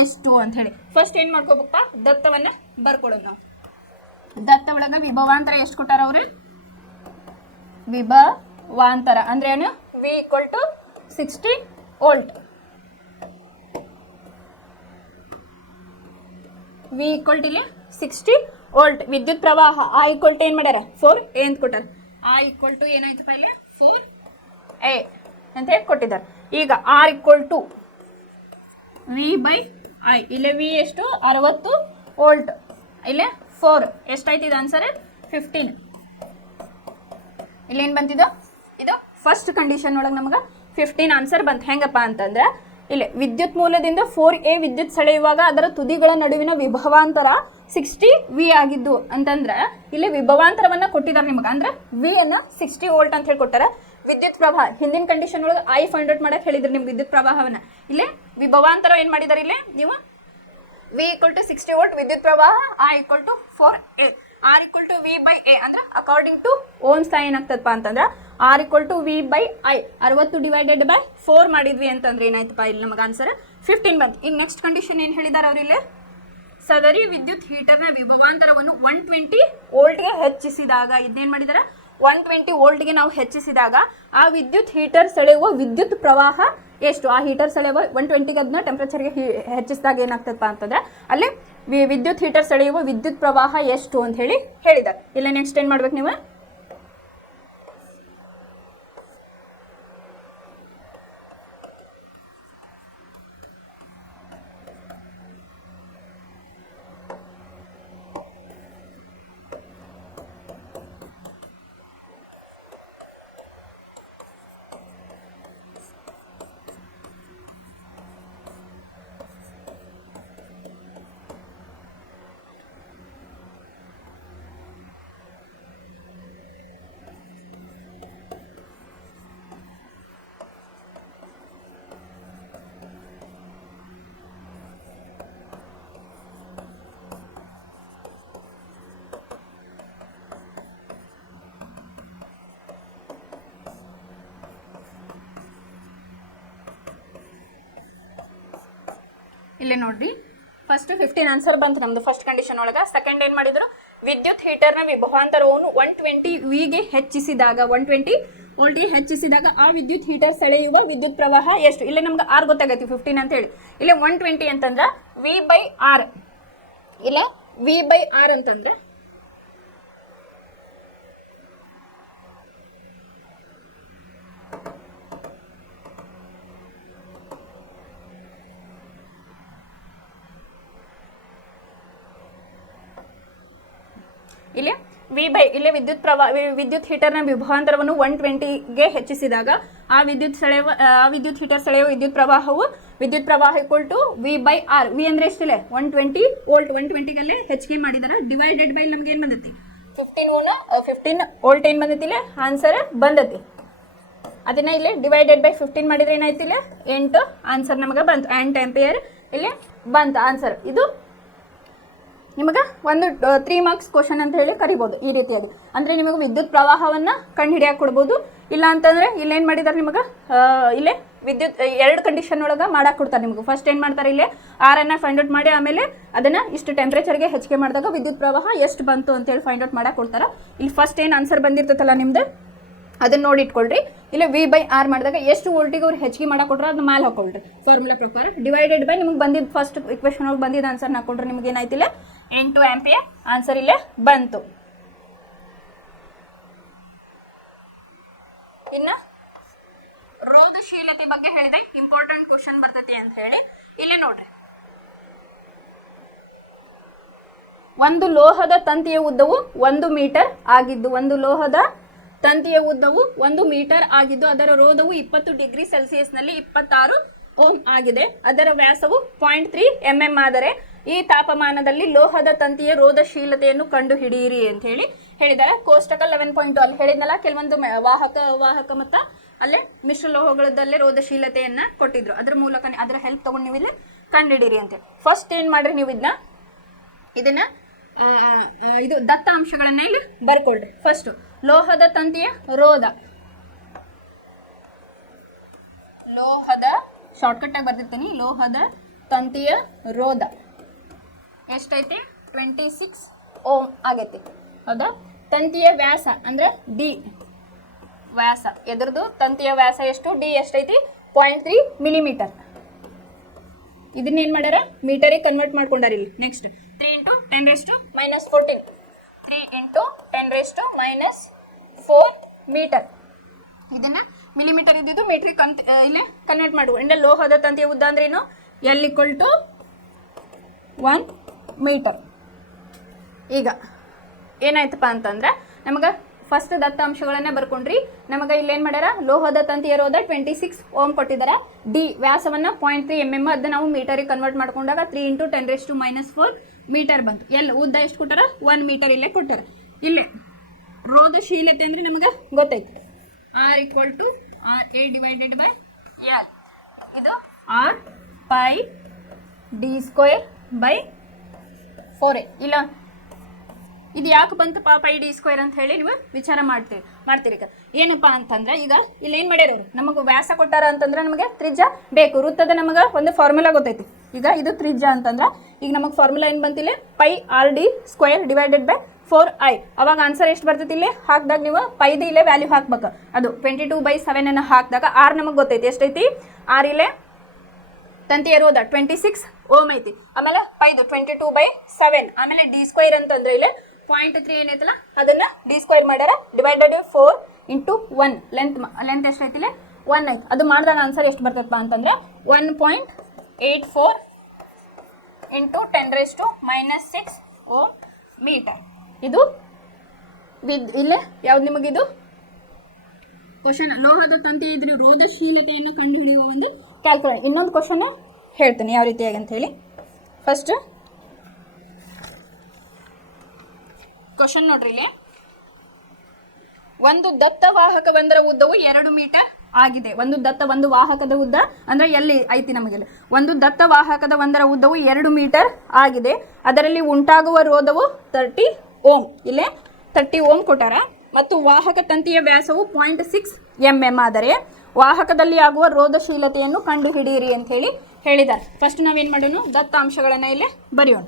ಎಷ್ಟು ಅಂತ ಹೇಳಿ. ಫಸ್ಟ್ ಏನು ಮಾಡ್ಕೋಬೇಕಪ್ಪ, ದತ್ತವನ್ನು ಬರ್ಕೊಳ್ಳೋದು ನಾವು. ದತ್ತ ಒಳಗೆ ವಿಭವಾಂತರ ಎಷ್ಟು ಕೊಟ್ಟಾರ ಅವ್ರಿ, ವಿಭವಾಂತರ ಅಂದ್ರೆ ಏನು, V equal to 60 volt. V equal to ಇಲ್ಲಿ 60 ವೋಲ್ಟ್. ವಿದ್ಯುತ್ ಪ್ರವಾಹ ಆ ಈಕ್ವಲ್ ಟು ಏನು ಮಾಡ್ಯಾರ 4 ಎ ಅಂತ ಕೊಟ್ಟಾರ. ಆ ಈಕ್ವಲ್ ಟು ಏನಾಯ್ತಪ್ಪ ಇಲ್ಲಿ 4 ಎ ಅಂತ ಹೇಳಿ ಕೊಟ್ಟಿದ್ದಾರೆ. ಈಗ R equal to V by I. ಇಲ್ಲೇ ವಿ ಎಷ್ಟು 60 ವೋಲ್ಟ್, ಇಲ್ಲೇ 4 ಎಷ್ಟಾಯ್ತು ಇದು ಆನ್ಸರ್ 15. ಇಲ್ಲೇನು ಬಂತಿದ್ದು, ಇದು ಫಸ್ಟ್ ಕಂಡೀಷನ್ ಒಳಗೆ ನಮಗೆ 15 ಆನ್ಸರ್ ಬಂತು. ಹೆಂಗಪ್ಪ ಅಂತಂದ್ರೆ, ಇಲ್ಲಿ ವಿದ್ಯುತ್ ಮೂಲದಿಂದ 4 ಎ ವಿದ್ಯುತ್ ಸೆಳೆಯುವಾಗ ಅದರ ತುದಿಗಳ ನಡುವಿನ ವಿಭವಾಂತರ 60 ವಿ ಆಗಿದ್ದು ಅಂತಂದ್ರೆ, ಇಲ್ಲಿ ವಿಭವಾಂತರವನ್ನು ಕೊಟ್ಟಿದ್ದಾರೆ ನಿಮಗೆ. ಅಂದ್ರೆ ವಿ ಅನ್ನ 60 ವೋಲ್ಟ್ ಅಂತ ಹೇಳಿ ಕೊಟ್ಟಾರ. ವಿದ್ಯುತ್ ಪ್ರವಾಹ ಹಿಂದಿನ ಕಂಡೀಷನ್ ಒಳಗೆ ಐ ಫೈಂಡ್ ಔಟ್ ಮಾಡಕ್ಕೆ ಹೇಳಿದ್ರು ನಿಮ್ಗೆ ವಿದ್ಯುತ್ ಪ್ರವಾಹವನ್ನು. ಇಲ್ಲೇ ವಿಭವಾಂತರ ಏನು ಮಾಡಿದ್ದಾರೆ, ಇಲ್ಲೇ ನೀವು ವಿ ಈಕ್ವಲ್ ಟು 60 ವೋಲ್ಟ್ ವಿದ್ಯುತ್ ಪ್ರವಾಹ, ಆ equal to 4 A, R equal to V by A. ಅಂದ್ರೆ ಅಕಾರ್ಡಿಂಗ್ ಟು ಓಮ್ಸ್ ಲಾ ಏನಾಗ್ತದಪ್ಪ ಅಂತಂದ್ರೆ, R equal to V by I 60 divided by 4 ಮಾಡಿದ್ವಿ ಅಂತಂದ್ರೆ ಏನಾಯ್ತಪ್ಪ ಇಲ್ಲಿ ನಮಗೆ ಆನ್ಸರ್ 15 ಬಂತು. ಈಗ ನೆಕ್ಸ್ಟ್ ಕಂಡೀಷನ್ ಏನು ಹೇಳಿದ್ದಾರೆ ಅವ್ರು, ಇಲ್ಲಿ ಸದರಿ ವಿದ್ಯುತ್ ಹೀಟರ್ನ ವಿಭವಾಂತರವನ್ನು 120 ವೋಲ್ಟ್ಗೆ ಹೆಚ್ಚಿಸಿದಾಗ, ಇದನ್ನೇನು ಮಾಡಿದಾರೆ 120 ವೋಲ್ಟ್ಗೆ ನಾವು ಹೆಚ್ಚಿಸಿದಾಗ ಆ ವಿದ್ಯುತ್ ಹೀಟರ್ ಸೆಳೆಯುವ ವಿದ್ಯುತ್ ಪ್ರವಾಹ ಎಷ್ಟು? ಆ ಹೀಟರ್ ಸೆಳೆಯುವ 120ಗೆ ಅದನ್ನ ಟೆಂಪ್ರೇಚರ್ಗೆ ಹೆಚ್ಚಿಸಿದಾಗ ಏನಾಗ್ತದಪ್ಪ ಅಂತಂದ್ರೆ ಅಲ್ಲಿ ವಿದ್ಯುತ್ ಹೀಟರ್ ಸೆಳೆಯುವ ವಿದ್ಯುತ್ ಪ್ರವಾಹ ಎಷ್ಟು ಅಂತ ಹೇಳಿ ಹೇಳಿದ್ದಾರೆ. ಇಲ್ಲ ನೆಕ್ಸ್ಟ್ ಏನು ಮಾಡ್ಬೇಕು ನೀವು? ಇಲ್ಲೇ ನೋಡ್ರಿ, ಫಸ್ಟ್ 15 ಆನ್ಸರ್ ಬಂತು ನಮ್ದು ಫಸ್ಟ್ ಕಂಡೀಷನ್ ಒಳಗೆ. ಸೆಕೆಂಡ್ ಏನು ಮಾಡಿದ್ರು? ವಿದ್ಯುತ್ ಹೀಟರ್ನ ವಿಭವಾಂತರವನ್ನು 120 ವಿಗೆ ಹೆಚ್ಚಿಸಿದಾಗ, 120 ವೋಲ್ಟ್ಗೆ ಹೆಚ್ಚಿಸಿದಾಗ ಆ ವಿದ್ಯುತ್ ಹೀಟರ್ ಸೆಳೆಯುವ ವಿದ್ಯುತ್ ಪ್ರವಾಹ ಎಷ್ಟು? ಇಲ್ಲೇ ನಮ್ಗೆ ಆರ್ ಗೊತ್ತಾಗೈತಿ 15 ಅಂತ ಹೇಳಿ. ಇಲ್ಲೇ 120 ಅಂತಂದ್ರೆ V/R. ಇಲ್ಲ V/R ಅಂತಂದ್ರೆ ಇಲ್ಲೇ ವಿದ್ಯುತ್ ಹೀಟರ್ನ ವಿಭವಾಂತರವನ್ನು 120ಗೆ ಹೆಚ್ಚಿಸಿದಾಗ ಆ ವಿದ್ಯುತ್ ಹೀಟರ್ ಸೆಳೆಯುವ ವಿದ್ಯುತ್ ಪ್ರವಾಹ ಈಕ್ವಲ್ ಟು V/R. ವಿ ಅಂದ್ರೆ ಎಷ್ಟಿಲ್ಲ 120 ವೋಲ್ಟ್. 120ಗಲ್ಲೇ ಹೆಚ್ಚಿಗೆ ಮಾಡಿದಾರೆ, ಡಿವೈಡೆಡ್ ಬೈ ನಮ್ಗೆ ಏನು ಬಂದೈತಿ 15 ವೋಲ್ಟ್ ಏನು ಬಂದೈತಿ? ಇಲ್ಲೇ ಆನ್ಸರ್ ಬಂದೈತಿ. ಅದನ್ನ ಇಲ್ಲಿ ಡಿವೈಡೆಡ್ ಬೈ 15 ಮಾಡಿದ್ರೆ ಏನಾಯ್ತಿಲ್ಲ 8 ಆನ್ಸರ್ ನಮಗೆ ಬಂತು. 8 ಆಂಪಿಯರ್ ಇಲ್ಲಿ ಬಂತು ಆನ್ಸರ್. ಇದು ನಿಮಗೆ ಒಂದು 3 ಮಾರ್ಕ್ಸ್ ಕ್ವಶನ್ ಅಂತ ಹೇಳಿ ಕರಿಬೋದು ಈ ರೀತಿಯಾಗಿ. ಅಂದರೆ ನಿಮಗೆ ವಿದ್ಯುತ್ ಪ್ರವಾಹವನ್ನು ಕಂಡುಹಿಡಿಯಕ್ಕೆ ಕೊಡ್ಬೋದು. ಇಲ್ಲ ಅಂತಂದರೆ ಇಲ್ಲೇನು ಮಾಡಿದ್ದಾರೆ ನಿಮಗೆ ಇಲ್ಲೇ ವಿದ್ಯುತ್ 2 ಕಂಡೀಷನ್ ಒಳಗೆ ಮಾಡಕ್ಕೆ ಕೊಡ್ತಾರೆ ನಿಮಗೆ. ಫಸ್ಟ್ ಏನು ಮಾಡ್ತಾರೆ, ಇಲ್ಲೇ ಆರನ್ನು ಫೈಂಡ್ ಔಟ್ ಮಾಡಿ ಆಮೇಲೆ ಅದನ್ನು ಇಷ್ಟು ಟೆಂಪ್ರೇಚರ್ಗೆ ಹೆಚ್ಚಿಗೆ ಮಾಡಿದಾಗ ವಿದ್ಯುತ್ ಪ್ರವಾಹ ಎಷ್ಟು ಬಂತು ಅಂತೇಳಿ ಫೈಂಡ್ ಔಟ್ ಮಾಡಕ್ಕೆ ಕೊಡ್ತಾರೆ. ಇಲ್ಲಿ ಫಸ್ಟ್ ಏನು ಆನ್ಸರ್ ಬಂದಿರ್ತೈತಲ್ಲ ನಿಮ್ದು ಅದನ್ನ ನೋಡಿ ಇಟ್ಕೊಳ್ರಿ. ಇಲ್ಲ V/R ಮಾಡಿದಾಗ ಎಷ್ಟು ವೋಲ್ಟಿಗೆ ಅವ್ರು ಹೆಚ್ಚಿಗೆ ಮಾಡಕ್ಕೆ ಕೊಟ್ರೆ ಅದನ್ನ ಮೇಲೆ ಹಾಕೊಳ್ರಿ ಫಾರ್ಮುಲಾ ಪ್ರಕಾರ. ಡಿವೈಡೆಡ್ ಬೈ ನಿಮ್ಗೆ ಬಂದಿದ್ದು ಫಸ್ಟ್ ಇಕ್ವೇಷನ್ ಒಳಗೆ ಬಂದಿದ್ದ ಆನ್ಸರ್ನ ಹಾಕೊಂಡ್ರೆ ನಿಮ್ಗೆ ಏನಾಯ್ತಿಲ್ಲ 8 ಆಂಪಿಯರ್ ಆನ್ಸರ್ ಇಲ್ಲೇ ಬಂತು. ಇನ್ನು ರೋಧಶೀಲತೆ ಬಗ್ಗೆ ಹೇಳಿದೆ, ಇಂಪಾರ್ಟೆಂಟ್ ಕ್ವಶನ್ ಬರ್ತೈತಿ ಅಂತ ಹೇಳಿ. ಇಲ್ಲೇ ನೋಡ್ರಿ, ಒಂದು ಲೋಹದ ತಂತಿಯ ಉದ್ದವು 1 ಮೀಟರ್ ಆಗಿದ್ದು, ಅದರ ರೋಧವು 20 ಡಿಗ್ರಿ ಸೆಲ್ಸಿಯಸ್ನಲ್ಲಿ 26 ಓಮ್ ಆಗಿದೆ. ಅದರ ವ್ಯಾಸವು 0.3 mm ಆದರೆ ಈ ತಾಪಮಾನದಲ್ಲಿ ಲೋಹದ ತಂತಿಯ ರೋಧಶೀಲತೆಯನ್ನು ಕಂಡುಹಿಡಿಯಿರಿ ಅಂತ ಹೇಳಿ ಹೇಳಿದ್ದಾರೆ. ಕೋಷ್ಟಕ 11.2 ಅಲ್ಲಿ ಹೇಳಿದ್ನಲ್ಲ, ಕೆಲವೊಂದು ವಾಹಕ ಮತ್ತು ಅಲ್ಲೇ ಮಿಶ್ರ ಲೋಹಗಳದಲ್ಲೇ ರೋಧಶೀಲತೆಯನ್ನ ಕೊಟ್ಟಿದ್ರು. ಅದ್ರ ಮೂಲಕ ಅದರ ಹೆಲ್ಪ್ ತಗೊಂಡು ನೀವು ಇಲ್ಲಿ ಕಂಡುಹಿಡಿಯಿರಿ ಅಂತೇಳಿ. ಫಸ್ಟ್ ಏನು ಮಾಡ್ರಿ, ನೀವು ಇದನ್ನ ಇದು ದತ್ತಾಂಶಗಳನ್ನ ಇಲ್ಲಿ ಬರ್ಕೊಳ್ರಿ. ಫಸ್ಟ್ ಲೋಹದ ತಂತಿಯ ಶಾರ್ಟ್ಕಟ್ ಆಗಿ ಬರ್ದಿರ್ತೀನಿ. ಲೋಹದ ತಂತಿಯ ರೋಧ ಎಷ್ಟೈತಿ 26 ಓಮ್ ಆಗೈತಿ. ಹೌದಾ? ತಂತಿಯ ವ್ಯಾಸ ಅಂದ್ರೆ ಡಿ ವ್ಯಾಸ, ಎದ್ರದ್ದು ತಂತಿಯ ವ್ಯಾಸ ಎಷ್ಟು? ಡಿ ಎಷ್ಟೈತಿ 0.3 ಮಿಲಿಮೀಟರ್. ಇದನ್ನೇನು ಮಾಡ್ಯಾರ ಮೀಟರಿಗೆ ಕನ್ವರ್ಟ್ ಮಾಡ್ಕೊಂಡಾರ ಇಲ್ಲಿ. Next 3 × 10⁻⁻14 3 × 10⁻⁴ metre. ಇದನ್ನ ಮಿಲಿಮೀಟರ್ ಇದ್ದಿದ್ದು ಮೀಟ್ರಿಗೆ ಇಲ್ಲಿ ಕನ್ವರ್ಟ್ ಮಾಡುವ. ಇಂದ ಲೋಹದ ತಂತಿಯ ಉದ್ದ ಅಂದ್ರೇನು? L = 1 metre. ಈಗ ಏನಾಯ್ತಪ್ಪ ಅಂತಂದ್ರೆ ನಮಗೆ ಫಸ್ಟ್ ದತ್ತಾಂಶಗಳನ್ನೇ ಬರ್ಕೊಂಡ್ರಿ. ನಮಗೆ ಇಲ್ಲೇನು ಮಾಡ್ಯಾರ, ಲೋಹದ ತಂತಿಯ ರೋಧ 26 ಓಮ್ ಕೊಟ್ಟಿದ್ದಾರೆ. ಡಿ ವ್ಯಾಸವನ್ನು 0.3 mm, ಅದನ್ನ ನಾವು ಮೀಟರಿಗೆ ಕನ್ವರ್ಟ್ ಮಾಡ್ಕೊಂಡಾಗ 3 × 10⁻⁴ ಮೀಟರ್ ಬಂತು. ಎಲ್ ಉದ್ದ ಎಷ್ಟು ಕೊಟ್ಟಾರ? 1 ಮೀಟರ್ ಇಲ್ಲೇ ಕೊಟ್ಟಾರ. ಇಲ್ಲೇ ರೋಧಶೀಲತೆ ಅಂದ್ರೆ ನಮಗೆ ಗೊತ್ತೈತಿ, R = RA / L. ಇದು R πd²/4a. ಇಲ್ಲ ಇದು ಯಾಕೆ ಬಂತು πd² ಅಂತ ಹೇಳಿ ನೀವು ವಿಚಾರ ಮಾಡ್ತೀರಿ. ಏನಪ್ಪಾ ಅಂತಂದ್ರೆ ಈಗ ಇಲ್ಲಿ ಏನು ಮಾಡ್ಯಾರ, ನಮಗೆ ವ್ಯಾಸ ಕೊಟ್ಟಾರ ಅಂತಂದ್ರೆ ನಮಗೆ ತ್ರಿಜ್ಯ ಬೇಕು. ವೃತ್ತದ ನಮಗೆ ಒಂದು ಫಾರ್ಮುಲಾ ಗೊತ್ತೈತಿ. ಈಗ ಇದು ತ್ರಿಜ್ಯ ಅಂತಂದ್ರೆ ಈಗ ನಮಗೆ ಫಾರ್ಮುಲಾ ಏನು ಬಂತಿಲ್ಲ pi R D square divided by 4i. ಅವಾಗ ಆನ್ಸರ್ ಎಷ್ಟು ಬರ್ತೈತಿ ಇಲ್ಲಿ ಹಾಕಿದಾಗ ನೀವು ಪೈದು ಇಲ್ಲೇ ವ್ಯಾಲ್ಯೂ ಹಾಕ್ಬೇಕು. ಅದು 22/7 ಅನ್ನು ಹಾಕಿದಾಗ ಆರ್ ನಮಗೆ ಗೊತ್ತೈತಿ ಎಷ್ಟೈತಿ ಆರ್ ಇಲ್ಲೇ ತಂತಿ ಇರೋದ 26 ಓಮ್ ಐತಿ. ಆಮೇಲೆ ಪೈದು 22/7 ಆಮೇಲೆ ಡಿ ಸ್ಕ್ವೇರ್ ಅಂತಂದ್ರೆ ಇಲ್ಲಿ 0.3 ಏನೈತಲ್ಲ ಅದನ್ನ ಡಿ ಸ್ಕ್ವೇರ್ ಮಾಡ್ಯಾರ ಡಿವೈಡೆಡ್ 4 × 1 ಲೆಂತ್ ಎಷ್ಟೈತಿ ಇಲ್ಲಿ 1 ಐತಿ. ಅದು ಮಾಡಿದಾಗ ಆನ್ಸರ್ ಎಷ್ಟು ಬರ್ತೈತಪ್ಪ ಅಂತಂದ್ರೆ 1.84 × 10⁻⁻6 ಓಮ್ ಮೀಟರ್. ಇದು ಇಲ್ಲೇ ಯಾವ್ದು ನಿಮಗಿದು ಕ್ವಶನ್ ಲೋಹದ ತಂತಿ ಇದ್ರ ರೋಧಶೀಲತೆಯನ್ನು ಕಂಡುಹಿಡಿಯುವ ಒಂದು ಕ್ಯಾಲ್ಕುಲೇಟ್. ಇನ್ನೊಂದು ಕ್ವಶನ್ ಹೇಳ್ತೀನಿ ಯಾವ ರೀತಿಯಾಗಿ ಅಂತ ಹೇಳಿ. ಫಸ್ಟ್ ಕ್ವಶನ್ ನೋಡ್ರಿ ಇಲ್ಲಿ ಒಂದು ದತ್ತ ವಾಹಕ ಒಂದರ ಉದ್ದವು 2 ಮೀಟರ್ ಆಗಿದೆ. ಒಂದು ವಾಹಕದ ಉದ್ದ ಅಂದ್ರೆ ಎಲ್ಲಿ ಐತಿ ನಮಗೆ ಒಂದು ದತ್ತ ವಾಹಕದ ಒಂದರ ಉದ್ದವು 2 ಮೀಟರ್ ಆಗಿದೆ. ಅದರಲ್ಲಿ ಉಂಟಾಗುವ ರೋಧವು 30 ಓಮ್ ಇಲ್ಲೇ 30 ಓಮ್ ಕೊಟ್ಟಾರ. ಮತ್ತು ವಾಹಕ ತಂತಿಯ ವ್ಯಾಸವು 0.6 mm ಆದರೆ ವಾಹಕದಲ್ಲಿ ಆಗುವ ರೋಧಶೀಲತೆಯನ್ನು ಕಂಡುಹಿಡಿಯಿರಿ ಅಂತ ಹೇಳಿ ಹೇಳಿದ್ದಾರೆ. ಫಸ್ಟ್ ನಾವೇನು ಮಾಡೋಣ ದತ್ತಾಂಶಗಳನ್ನು ಇಲ್ಲೇ ಬರೆಯೋಣ.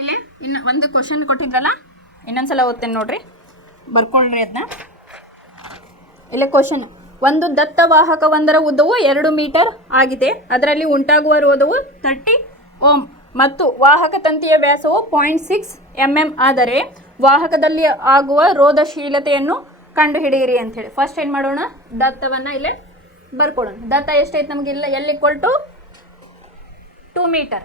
ಇಲ್ಲಿ ಇನ್ನು ಒಂದು ಕ್ವಶನ್ ಕೊಟ್ಟಿದ್ರಲ್ಲ ಇನ್ನೊಂದ್ಸಲ ಓದ್ತೇನೆ ನೋಡ್ರಿ, ಬರ್ಕೊಳ್ರಿ ಅದನ್ನ. ಇಲ್ಲಿ ಕ್ವಶನ್ ಒಂದು ದತ್ತ ವಾಹಕ ಒಂದರ ಉದ್ದವು 2 ಮೀಟರ್ ಆಗಿದೆ. ಅದರಲ್ಲಿ ಉಂಟಾಗುವ ರೋಧವು 30 ಓಮ್ ಮತ್ತು ವಾಹಕ ತಂತಿಯ ವ್ಯಾಸವು 0.6 mm ಆದರೆ ವಾಹಕದಲ್ಲಿ ಆಗುವ ರೋಧಶೀಲತೆಯನ್ನು ಕಂಡುಹಿಡಿಯಿರಿ ಅಂತೇಳಿ. ಫಸ್ಟ್ ಏನು ಮಾಡೋಣ, ದತ್ತವನ್ನು ಇಲ್ಲೇ ಬರ್ಕೊಡೋಣ. ದತ್ತ ಎಷ್ಟೈತೆ ನಮಗೆ ಇಲ್ಲ ಎಲ್ ಈಕ್ವಲ್ ಟು 2 ಮೀಟರ್.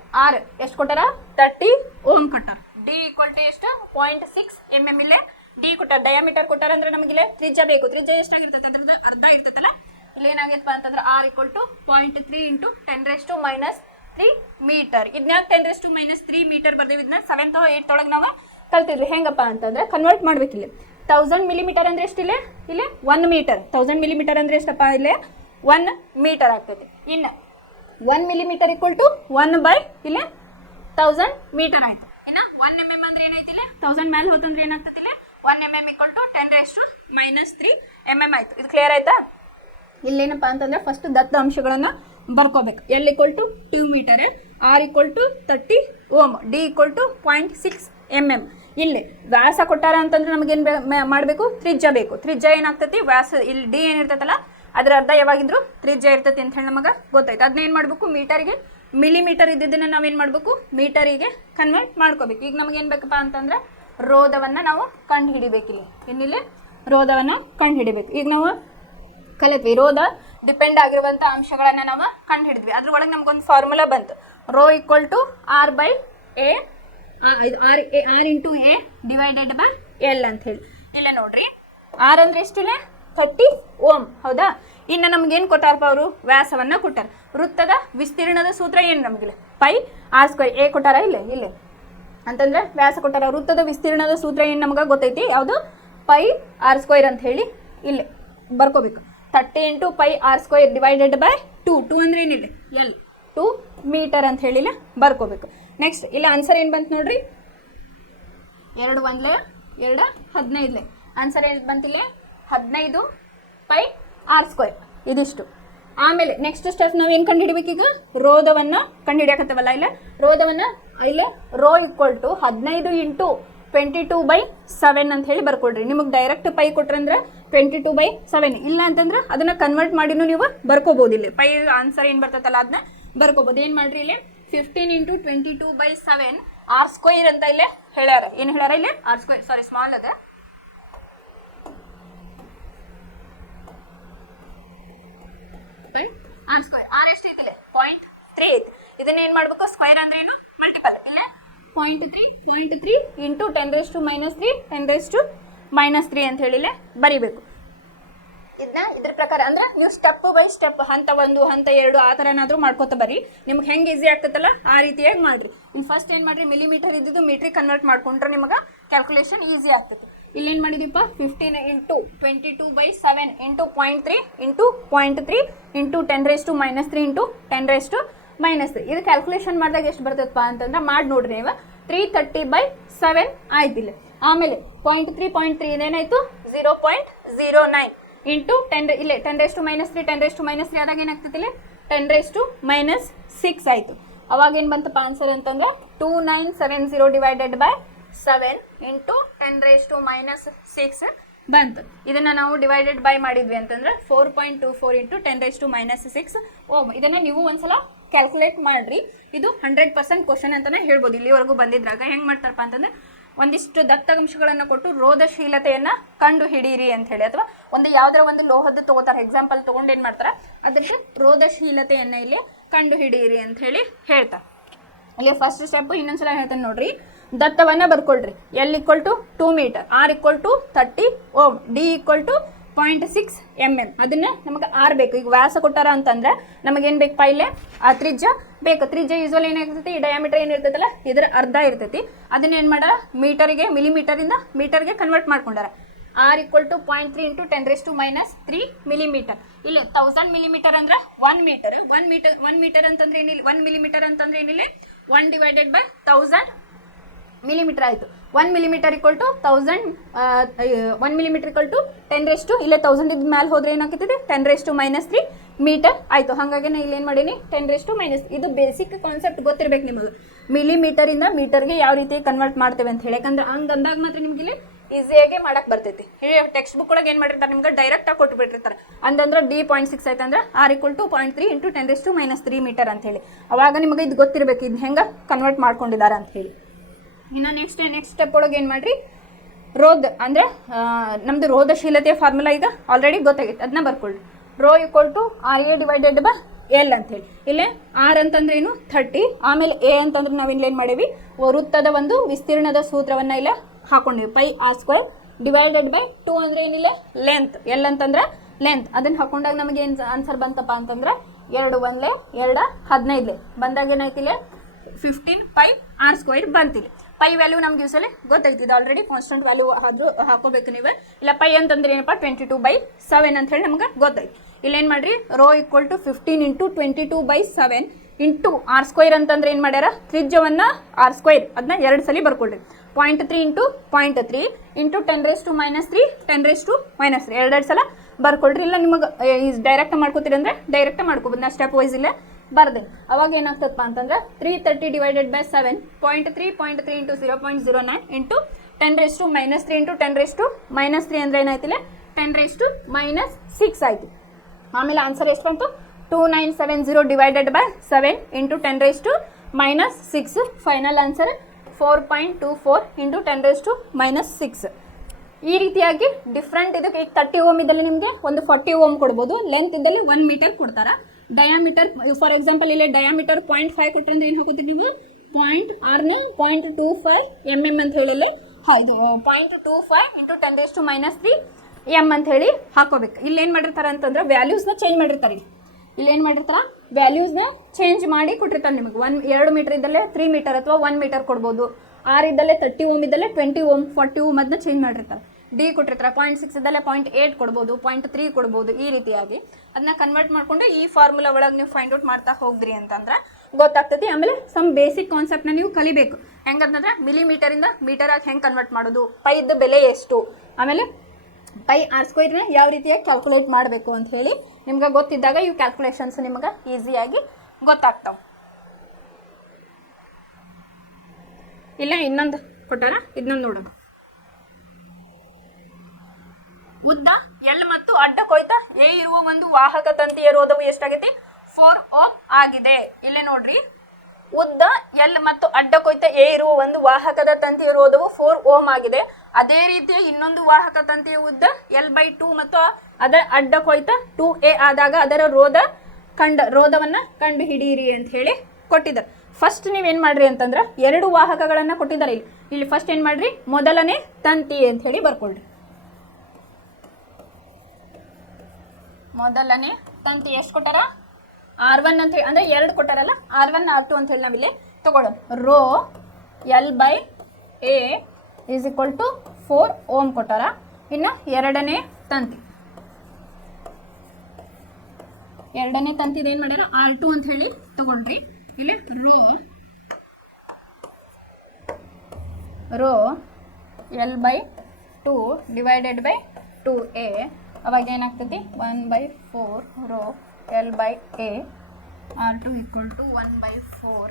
ಎಷ್ಟು ಕೊಟ್ಟಾರ 30 ಓಮ್ ಕೊಟ್ಟಾರ. ಡಿ ಈಕ್ವಲ್ ಟು ಎಷ್ಟು 0.6 mm ಇಲ್ಲೇ ಡಿ ಕೊಟ್ಟಾರ, ಡಯಾಮೀಟರ್ ಕೊಟ್ಟಾರ ಅಂದ್ರೆ ನಮಗಿಲ್ಲ ತ್ರಿಜ್ಯ ಬೇಕು. ತ್ರಿಜ್ಯ ಎಷ್ಟಾಗಿರ್ತೈತೆ ಅದ್ರದ್ದು ಅರ್ಧ ಇರ್ತೈತಲ್ಲ. ಇಲ್ಲಿ ಏನಾಗೈತಪ್ಪ ಅಂತಂದ್ರೆ R equal to 0.3 into 10⁻³ metre. ಇದನ್ನ 10⁻³ ಮೀಟರ್ ಬರ್ದೇವಿ. ಇದನ್ನ 7th or 8th ಒಳಗೆ ನಾವು ಕಲ್ತಿದ್ವಿ. ಹೆಂಗಪ್ಪ ಅಂತಂದ್ರೆ ಕನ್ವರ್ಟ್ ಮಾಡ್ಬೇಕಿಲ್ಲ. 1000 ಮಿಲಿಮೀಟರ್ ಅಂದ್ರೆ ಎಷ್ಟಿಲ್ಲ? ಇಲ್ಲಿ 1 ಮೀಟರ್. 1000 ಮಿಲಿಮೀಟರ್ ಅಂದ್ರೆ ಎಷ್ಟಪ್ಪ? ಇಲ್ಲಿ 1 ಮೀಟರ್ ಆಗ್ತೈತಿ. ಇನ್ನು 1 ಮಿಲಿಮೀಟರ್ ಈಕ್ವಲ್ ಟು 1 ಇಲ್ಲಿ 1000 ಮೀಟರ್ ಆಯ್ತು. ಇನ್ನು 1 mm ಅಂದ್ರೆ ಏನೈತಿ? 1000 ಮೇಲೆ ಹೋತಂದ್ರೆ ಏನಾಗ್ತೈತಿ? 1 mm ಈಕ್ವಲ್ ಟು 10⁻³ mm ಆಯ್ತು. ಇದು ಕ್ಲಿಯರ್ ಆಯ್ತಾ? ಇಲ್ಲೇನಪ್ಪ ಅಂತಂದ್ರೆ ಫಸ್ಟ್ ದತ್ತ ಅಂಶಗಳನ್ನ ಬರ್ಕೋಬೇಕು. L equal to 2 metre, R equal to 30 ohm, D equal to 0.6 mm. ಇಲ್ಲಿ ವ್ಯಾಸ ಕೊಟ್ಟಾರ ಅಂತಂದ್ರೆ ನಮಗೇನು ಮಾಡಬೇಕು? ತ್ರಿಜ್ಯ ಬೇಕು. ತ್ರಿಜ್ಯ ಏನಾಗ್ತೈತಿ? ವ್ಯಾಸ ಇಲ್ಲಿ ಡಿ ಏನಿರ್ತೈತಲ್ಲ ಅದ್ರ ಅರ್ಧ ಯಾವಾಗಿದ್ರು ತ್ರಿಜ್ಯ ಇರ್ತೈತಿ ಅಂತ ಹೇಳಿ ನಮಗೆ ಗೊತ್ತಾಯ್ತು. ಅದನ್ನ ಏನು ಮಾಡಬೇಕು? ಮೀಟರ್ಗೆ ಮಿಲಿಮೀಟರ್ ಇದ್ದಿದ್ದನ್ನ ನಾವೇನು ಮಾಡಬೇಕು? ಮೀಟರಿಗೆ ಕನ್ವರ್ಟ್ ಮಾಡ್ಕೋಬೇಕು. ಈಗ ನಮಗೇನು ಬೇಕಪ್ಪ ಅಂತಂದ್ರೆ ರೋಧವನ್ನು ನಾವು ಕಂಡು ಹಿಡಿಬೇಕಿಲ್ಲ. ಇನ್ನಿಲ್ಲಿ ರೋಧವನ್ನು ಕಂಡು ಹಿಡಿಬೇಕು. ಈಗ ನಾವು ಕಲಿತ್ವಿ ರೋಧ ಡಿಪೆಂಡ್ ಆಗಿರುವಂಥ ಅಂಶಗಳನ್ನು ನಾವು ಕಂಡು ಹಿಡಿದ್ವಿ. ಅದ್ರೊಳಗೆ ನಮಗೊಂದು ಫಾರ್ಮುಲಾ ಬಂತು. Rho equal to R by A, R into A divided by L ಅಂತ ಹೇಳಿ. ಇಲ್ಲೇ ನೋಡ್ರಿ, ಆರ್ ಅಂದ್ರೆ ಎಷ್ಟಿಲ್ಲ? 30 ಓಮ್. ಹೌದಾ? ಇನ್ನು ನಮ್ಗೇನು ಕೊಟ್ಟಾರಪ್ಪ ಅವರು? ವ್ಯಾಸವನ್ನು ಕೊಟ್ಟಾರ. ವೃತ್ತದ ವಿಸ್ತೀರ್ಣದ ಸೂತ್ರ ಏನು ನಮಗಿಲ್ಲ? πr². ಎ ಕೊಟ್ಟಾರ ಇಲ್ಲೇ ಇಲ್ಲೇ ಅಂತಂದ್ರೆ ವ್ಯಾಸ ಕೊಟ್ಟಾರ. ವೃತ್ತದ ವಿಸ್ತೀರ್ಣದ ಸೂತ್ರ ಏನು ನಮ್ಗೆ ಗೊತ್ತೈತಿ? ಯಾವುದು? πr² ಅಂತ ಹೇಳಿ ಇಲ್ಲೇ ಬರ್ಕೋಬೇಕು. 30 ಇಂಟು πr² ಡಿವೈಡೆಡ್ ಬೈ 2 ಅಂದ್ರೆ ಏನಿಲ್ಲ? ಎಲ್ 2 ಮೀಟರ್ ಅಂತ ಹೇಳಿಲ್ಲ ಬರ್ಕೋಬೇಕು. ನೆಕ್ಸ್ಟ್ ಇಲ್ಲ ಆನ್ಸರ್ ಏನು ಬಂತು ನೋಡ್ರಿ. 2 1 2 15 ಆನ್ಸರ್ ಏನು ಬಂತಿಲ್ಲ? 15 πr². ಇದಿಷ್ಟು. ಆಮೇಲೆ ನೆಕ್ಸ್ಟ್ ಸ್ಟೆಪ್ ನಾವು ಏನು ಕಂಡುಹಿಡಬೇಕು? ಈಗ ರೋಧವನ್ನು ಕಂಡುಹಿಡಿಯಕತ್ತವಲ್ಲ. ಇಲ್ಲ ರೋಧವನ್ನು ಇಲ್ಲ ರೋ ಈಕ್ವಲ್ ಟು 15 ಇಂಟು 22/7 ಅಂತ ಹೇಳಿ ಬರ್ಕೊಡ್ರಿ. ನಿಮಗೆ ಡೈರೆಕ್ಟ್ ಪೈ ಕೊಟ್ರಂದ್ರೆ 22/7. ಇಲ್ಲ ಅಂತಂದ್ರೆ ಅದನ್ನ ಕನ್ವರ್ಟ್ ಮಾಡಿನೂ ನೀವು ಬರ್ಕೋಬಹುದು. ಪೈ ಆನ್ಸರ್ ಏನು ಬರ್ತೈತಲ್ಲ ಅದನ್ನ ಬರ್ಕೋಬಹುದು. ಏನು ಮಾಡ್ರಿ ಇಲ್ಲಿ 15 ಇಂಟು 22/7 r² ಅಂತ ಇಲ್ಲೇ ಹೇಳ್ಯಾರ. ಏನು ಹೇಳ್ಯಾರ ಇಲ್ಲಿ? r². ಸಾರಿ, ಸ್ಮಾಲ್ ಅದ. r². r ಎಷ್ಟು ಐತಿಲ್ಲ? 0.3 ಐತಿ. ಇದನ್ನ ಏನು ಮಾಡ್ಬೇಕು? ಸ್ಕ್ವೈರ್ ಅಂದ್ರೆ ಏನು? ಮಲ್ಟಿಪಲ್. ಇಲ್ಲ 0.3 ಇಂಟು 10⁻³ ಅಂತ ಹೇಳಿಲ್ಲ ಬರಿಬೇಕು. ಇದನ್ನ ಇದ್ರ ಪ್ರಕಾರ ಅಂದ್ರೆ ನೀವು ಸ್ಟೆಪ್ ಬೈ ಸ್ಟೆಪ್ ಹಂತ 1 ಹಂತ 2 ಆ ಥರ ಏನಾದರೂ ಮಾಡ್ಕೋತ ಬರ್ರಿ. ನಿಮ್ಗೆ ಹೆಂಗೆ ಈಸಿ ಆಗ್ತೈತಲ್ಲ ಆ ರೀತಿಯಾಗಿ ಮಾಡ್ರಿ. ಇನ್ನು ಫಸ್ಟ್ ಏನು ಮಾಡ್ರಿ? ಮಿಲಿಮೀಟರ್ ಇದ್ದಿದ್ದು ಮೀಟ್ರಿಗೆ ಕನ್ವರ್ಟ್ ಮಾಡ್ಕೊಂಡ್ರೆ ನಿಮಗೆ ಕ್ಯಾಲ್ಕುಲೇಷನ್ ಈಸಿ ಆಗ್ತೈತಿ. ಇಲ್ಲೇನು ಮಾಡಿದೀಪ? 15 into 22/7 into 0.3 into 0.3 into 10⁻³ into 10⁻³ ಇದು ಕ್ಯಾಲ್ಕುಲೇಷನ್ ಮಾಡಿದಾಗ ಎಷ್ಟು ಬರ್ತದಪ್ಪ ಅಂತಂದ್ರೆ ಮಾಡಿ ನೋಡ್ರಿ ನೀವು. 330/7 ಆಯ್ತಿಲ್ಲ. ಆಮೇಲೆ 0.3 ಇದೇನಾಯ್ತು? 0.09 ಇಂಟು 10 ಇಲ್ಲೇ 10⁻³ 10⁻³ ಆದಾಗ ಏನಾಗ್ತೈತಿಲ್ಲ? 10⁻⁶ ಆಯಿತು. ಅವಾಗ ಏನು ಬಂತಪ್ಪ ಆನ್ಸರ್ ಅಂತಂದ್ರೆ 2970 ಡಿವೈಡೆಡ್ ಬೈ 7 ಇಂಟು 10⁻⁶ ಬಂತು. ಇದನ್ನು ನಾವು ಡಿವೈಡೆಡ್ ಬೈ ಮಾಡಿದ್ವಿ ಅಂತಂದ್ರೆ 4.24 ಇಂಟು 10⁻⁶ ಓಮ್. ಇದನ್ನು ನೀವು ಒಂದ್ಸಲ ಕ್ಯಾಲ್ಕುಲೇಟ್ ಮಾಡಿರಿ. ಇದು 100% ಕ್ವಶನ್ ಅಂತಲೇ ಹೇಳ್ಬೋದು. ಇಲ್ಲಿವರೆಗೂ ಬಂದಿದ್ರಾಗ ಹೆಂಗೆ ಮಾಡ್ತಾರಪ್ಪ ಅಂತಂದ್ರೆ ಒಂದಿಷ್ಟು ದತ್ತಾಂಶಗಳನ್ನು ಕೊಟ್ಟು ರೋಧಶೀಲತೆಯನ್ನು ಕಂಡು ಹಿಡೀರಿ ಅಂತ ಹೇಳಿ, ಅಥವಾ ಯಾವುದರ ಒಂದು ಲೋಹದ ತಗೋತಾರೆ ಎಕ್ಸಾಂಪಲ್ ತೊಗೊಂಡು ಏನು ಮಾಡ್ತಾರೆ ಅದಕ್ಕೆ ರೋಧಶೀಲತೆಯನ್ನು ಇಲ್ಲಿ ಕಂಡು ಹಿಡೀರಿ ಅಂತ ಹೇಳಿ ಹೇಳ್ತಾರೆ. ಇಲ್ಲಿ ಫಸ್ಟ್ ಸ್ಟೆಪ್ ಇನ್ನೊಂದ್ಸಲ ಹೇಳ್ತಾನೆ ನೋಡ್ರಿ. ದತ್ತವನ್ನು ಬರ್ಕೊಳ್ರಿ. L equal to 2 metre, R equal to 30 ohm, D equal to 0.6 mm. ಅದನ್ನ ನಮಗೆ ಆರ್ ಬೇಕು. ಈಗ ವ್ಯಾಸ ಕೊಟ್ಟಾರ ಅಂತಂದ್ರೆ ನಮಗೇನು ಬೇಕು? ಪೈಲೆ ಆ ತ್ರಿಜ್ಯ ಬೇಕು. ತ್ರಿಜ್ಯ ಯೂಸ್ವಲ್ ಏನಾಗ್ತೈತಿ? ಈ ಡಯಾಮೀಟರ್ ಏನಿರ್ತೈತಲ್ಲ ಇದರ ಅರ್ಧ ಇರ್ತೈತಿ. ಅದನ್ನ ಏನು ಮಾಡ ಮೀಟರ್ಗೆ ಮಿಲಿಮೀಟರಿಂದ ಮೀಟರ್ಗೆ ಕನ್ವರ್ಟ್ ಮಾಡ್ಕೊಂಡಾರ. R equal to 0.3 into 10⁻³ millimetre. ಇಲ್ಲಿ 1000 ಮಿಲಿಮೀಟರ್ ಅಂದ್ರೆ 1 ಮೀಟರ್. 1 ಮೀಟರ್ ಅಂತಂದ್ರೆ ಏನಿಲ್ಲ? 1 ಮಿಲಿಮೀಟರ್ ಅಂತಂದ್ರೆ ಏನಿಲ್ಲ? 1 ಡಿವೈಡೆಡ್ ಬೈ 1000 ಮಿಲಿಮೀಟರ್ ಆಯಿತು. 1 millimetre equal to 1000 1 millimetre equal to 10 ಇಲ್ಲೇ 1000 ಇದ್ದ ಮೇಲೆ ಹೋದ್ರೆ ಏನಾಗ್ತೈತಿ? 10⁻³ ಮೀಟರ್ ಆಯಿತು. ಹಾಗಾಗಿ ನಾನು ಇಲ್ಲಿ ಏನು ಮಾಡೀನಿ? 10⁻⁻. ಇದು ಬೇಸಿಕ್ ಕಾನ್ಸೆಪ್ಟ್ ಗೊತ್ತಿರ್ಬೇಕು ನಿಮಗೆ. ಮಿಲಿಮೀಟರಿಂದ ಮೀಟರ್ಗೆ ಯಾವ ರೀತಿ ಕನ್ವರ್ಟ್ ಮಾಡ್ತೇವೆ ಅಂತ ಹೇಳಿ. ಯಾಕಂದ್ರೆ ಹಂಗೆ ಅಂದಾಗ ಮಾತ್ರ ನಿಮ್ಗೆ ಇಲ್ಲಿ ಈಸಿಯಾಗಿ ಮಾಡಕ್ಕೆ ಬರ್ತೈತಿ. ಟೆಕ್ಸ್ಟ್ ಬುಕ್ ಒಳಗೆ ಏನು ಮಾಡಿರ್ತಾರೆ ನಿಮ್ಗೆ ಡೈರೆಕ್ಟಾಗಿ ಕೊಟ್ಟುಬಿಟ್ಟಿರ್ತಾರೆ. ಅಂತಂದ್ರೆ D 0.6 ಆಯ್ತು ಅಂದ್ರೆ R equal to 0.3 into 10⁻³ metre ಅಂತ ಹೇಳಿ. ಅವಾಗ ನಿಮಗೆ ಇದು ಗೊತ್ತಿರಬೇಕು ಇದು ಹೆಂಗೆ ಕನ್ವರ್ಟ್ ಮಾಡ್ಕೊಂಡಿದ್ದಾರೆ ಅಂತ ಹೇಳಿ. ಇನ್ನು ನೆಕ್ಸ್ಟ್ ಸ್ಟೆಪ್ ಒಳಗೆ ಏನು ಮಾಡಿರಿ? ರೋಧ ಅಂದರೆ ನಮ್ಮದು ರೋಧಶೀಲತೆಯ ಫಾರ್ಮುಲಾ ಈಗ ಆಲ್ರೆಡಿ ಗೊತ್ತಾಗಿತ್ತು. ಅದನ್ನ ಬರ್ಕೊಳ್ಳಿ. Rho equal to RA divided by L ಅಂತೇಳಿ. ಇಲ್ಲೇ ಆರ್ ಅಂತಂದ್ರೆ ಏನು? 30. ಆಮೇಲೆ ಎ ಅಂತಂದ್ರೆ ನಾವಿಲ್ಲಿ ಏನು ಮಾಡೀವಿ? ವೃತ್ತದ ಒಂದು ವಿಸ್ತೀರ್ಣದ ಸೂತ್ರವನ್ನು ಇಲ್ಲ ಹಾಕೊಂಡಿವಿ. πr² ಡಿವೈಡೆಡ್ ಬೈ 2 ಅಂದರೆ ಏನಿಲ್ಲ ಲೆಂತ್, ಎಲ್ ಅಂತಂದ್ರೆ ಲೆಂತ್. ಅದನ್ನು ಹಾಕೊಂಡಾಗ ನಮಗೆ ಏನು ಆನ್ಸರ್ ಬಂತಪ್ಪ ಅಂತಂದ್ರೆ 2 1 2 15 ಬಂದಾಗ ಏನಾಯ್ತಿಲ್ಲ 15 ಪೈ ಆರ್ ಸ್ಕ್ವೈರ್ ಬಂತಿಲ್ಲ. ಪೈ ವ್ಯಾಲ್ಯೂ ನಮ್ಗೆ ಯೂಸಲ್ಲಿ ಗೊತ್ತೈತಿದೆ ಆಲ್ರೆಡಿ, ಕಾನ್ಸ್ಟೆಂಟ್ ವ್ಯಾಲ್ಯೂ ಆದರೂ ಹಾಕೋಬೇಕು ನೀವು. ಇಲ್ಲ ಪೈ ಅಂತಂದ್ರೆ ಏನಪ್ಪ 22/7 ಅಂತ ಹೇಳಿ ನಮ್ಗೆ ಗೊತ್ತೈತಿ. ಇಲ್ಲೇನು ಮಾಡ್ರಿ rho equal to 15 into 22/7 into R square ಅಂತಂದ್ರೆ ಏನು ಮಾಡ್ಯಾರ ತ್ರಿಜ್ಯವನ್ನು ಆರ್ ಸ್ಕ್ವೈರ್ ಅದನ್ನ 2 ಸಲ ಬರ್ಕೊಳ್ರಿ. 0.3 ಇಂಟು 0.3 ಇಂಟು 10⁻³ 10⁻³ ಎರಡು ಸಲ ಬರ್ಕೊಳ್ರಿ. ಇಲ್ಲ ನಿಮಗೆ ಡೈರೆಕ್ಟ್ ಮಾಡ್ಕೋತೀರಿ ಅಂದರೆ ಡೈರೆಕ್ಟ್ ಮಾಡ್ಕೋಬೋದು, ನಾ ಸ್ಟೆಪ್ ವೈಸ್ ಇಲ್ಲೇ ಬರ್ದು. ಅವಾಗ ಏನಾಗ್ತದಪ್ಪ ಅಂತಂದ್ರೆ 330 divided by 7 0.3 into 0.09 into 10⁻³ into 10⁻³ ಅಂದರೆ ಏನಾಯ್ತಿಲ್ಲ 10⁻⁻6 ಆಯ್ತು. ಆಮೇಲೆ ಆನ್ಸರ್ ಎಷ್ಟು ಬಂತು 2970 divided by 7 into 10⁻⁻6. Final answer 4.24 into 10⁻⁻6. ಈ ರೀತಿಯಾಗಿ ಡಿಫ್ರೆಂಟ್ ಇದಕ್ಕೆ ಈಗ 30 ಓಮ್ ಇದ್ದಲ್ಲಿ ನಿಮಗೆ ಒಂದು 40 ಓಮ್ ಕೊಡ್ಬೋದು, ಲೆಂತ್ ಇದ್ದಲ್ಲಿ 1 ಮೀಟರ್ ಕೊಡ್ತಾರೆ. ಡಯಾಮೀಟರ್ ಫಾರ್ ಎಕ್ಸಾಂಪಲ್ ಇಲ್ಲಿ ಡಯಾಮೀಟರ್ 0.5 ಕೊಟ್ಟರೆ ಏನು ಹಾಕೋತೀವಿ ನೀವು 0.25 mm ಅಂತ ಹೇಳಿ ಹೌದು 0.25 ಇಂಟು 10⁻³ m ಅಂತ ಹೇಳಿ ಹಾಕೋಬೇಕು. ಇಲ್ಲಿ ಏನು ಮಾಡಿರ್ತಾರೆ ಅಂತಂದ್ರೆ ವ್ಯಾಲ್ಯೂಸ್ನ ಚೇಂಜ್ ಮಾಡಿರ್ತಾರೆ. ಇಲ್ಲಿ ಏನು ಮಾಡಿರ್ತಾರೆ ವ್ಯಾಲ್ಯೂಸ್ನ ಚೇಂಜ್ ಮಾಡಿ ಕೊಟ್ಟಿರ್ತಾರೆ ನಿಮಗೆ. 2 ಮೀಟರ್ ಇದ್ದಲ್ಲೇ 3 ಮೀಟರ್ ಅಥವಾ 1 ಮೀಟರ್ ಕೊಡ್ಬೋದು. 6 ಇದ್ದಲ್ಲೇ 30 ಓಮ್ ಇದ್ದಲ್ಲೇ 20 ಓಮ್ 40 ಓಮ್ ಅದನ್ನ ಚೇಂಜ್ ಮಾಡಿರ್ತಾರೆ. ಡಿ ಕೊಟ್ಟಿರ್ತಾರೆ 0.6 ಇದ್ದಲ್ಲೇ 0.8 ಕೊಡ್ಬೋದು, 0.3 ಕೊಡ್ಬೋದು. ಈ ರೀತಿಯಾಗಿ ಅದನ್ನ ಕನ್ವರ್ಟ್ ಮಾಡಿಕೊಂಡು ಈ ಫಾರ್ಮುಲಾ ಒಳಗೆ ನೀವು ಫೈಂಡ್ ಔಟ್ ಮಾಡ್ತಾ ಹೋಗ್ರಿ ಅಂತಂದ್ರೆ ಗೊತ್ತಾಗ್ತದೆ. ಆಮೇಲೆ ಸಮ್ ಬೇಸಿಕ್ ಕಾನ್ಸೆಪ್ಟ್ನ ನೀವು ಕಲಿಬೇಕು. ಹೆಂಗಂತಂದ್ರೆ ಮಿಲಿಮೀಟರಿಂದ ಮೀಟರ್ ಆಗಿ ಹೆಂಗೆ ಕನ್ವರ್ಟ್ ಮಾಡೋದು, ಪೈದ ಬೆಲೆ ಎಷ್ಟು, ಆಮೇಲೆ ಪೈ ಆರ್ ಸ್ಕ್ವೈರ್ನ ಯಾವ ರೀತಿಯಾಗಿ ಕ್ಯಾಲ್ಕುಲೇಟ್ ಮಾಡಬೇಕು ಅಂತ ಹೇಳಿ ನಿಮ್ಗೆ ಗೊತ್ತಿದ್ದಾಗ ಇವು ಕ್ಯಾಲ್ಕುಲೇಷನ್ಸ್ ನಿಮ್ಗೆ ಈಸಿಯಾಗಿ ಗೊತ್ತಾಗ್ತಾವೆ. ಇಲ್ಲ ಇನ್ನೊಂದು ಕೊಟ್ಟಾರ, ಇದನ್ನೊಂದು ನೋಡೋಣ. ಉದ್ದ ಎಲ್ ಮತ್ತು ಅಡ್ಡ ಕೊಯ್ತ ಎ ಇರುವ ಒಂದು ವಾಹಕ ತಂತಿಯ ರೋಧವು ಎಷ್ಟಾಗೈತಿ 4 ಓಮ್ ಆಗಿದೆ. ಇಲ್ಲೇ ನೋಡ್ರಿ ಉದ್ದ ಎಲ್ ಮತ್ತು ಅಡ್ಡ ಕೊಯ್ತ ಎ ಇರುವ ಒಂದು ವಾಹಕದ ತಂತಿಯ ರೋಧವು 4 ಓಮ್ ಆಗಿದೆ. ಅದೇ ರೀತಿಯ ಇನ್ನೊಂದು ವಾಹಕ ತಂತಿಯ ಉದ್ದ L/2 ಮತ್ತು ಅದರ ಅಡ್ಡ ಕೊಯ್ತ 2a ಆದಾಗ ಅದರ ರೋಧವನ್ನ ಕಂಡು ಹಿಡಿಯಿರಿ ಅಂತ ಹೇಳಿ ಕೊಟ್ಟಿದ್ದಾರೆ. ಫಸ್ಟ್ ನೀವೇನು ಮಾಡ್ರಿ ಅಂತಂದ್ರೆ 2 ವಾಹಕಗಳನ್ನ ಕೊಟ್ಟಿದ್ದಾರೆ. ಇಲ್ಲಿ ಫಸ್ಟ್ ಏನು ಮಾಡ್ರಿ ಮೊದಲನೇ ತಂತಿ ಅಂತ ಹೇಳಿ ಬರ್ಕೊಳ್ರಿ. ಮೊದಲನೇ ತಂತಿ ಎಷ್ಟು ಕೊಟ್ಟಾರ R1 ಅಂತ ಹೇಳಿ, ಅಂದ್ರೆ 2 ಕೊಟ್ಟಾರಲ್ಲ R1 R2 ಅಂತ ಹೇಳಿ ನಾವಿಲ್ಲಿ ತಗೊಳ್ಳೋಣ. Rho L/A is equal to 4 ohm ಕೊಟ್ಟಾರ. ಇನ್ನು ಎರಡನೇ ತಂತಿ ಏನು ಮಾಡ್ಯಾರ R2 ಅಂತ ಹೇಳಿ ತಗೊಂಡ್ರಿ. ಇಲ್ಲಿ rho L/2 divided by 2a ಅವಾಗ ಏನಾಗ್ತದೆ 1/4 rho L/A R2 equal to 1/4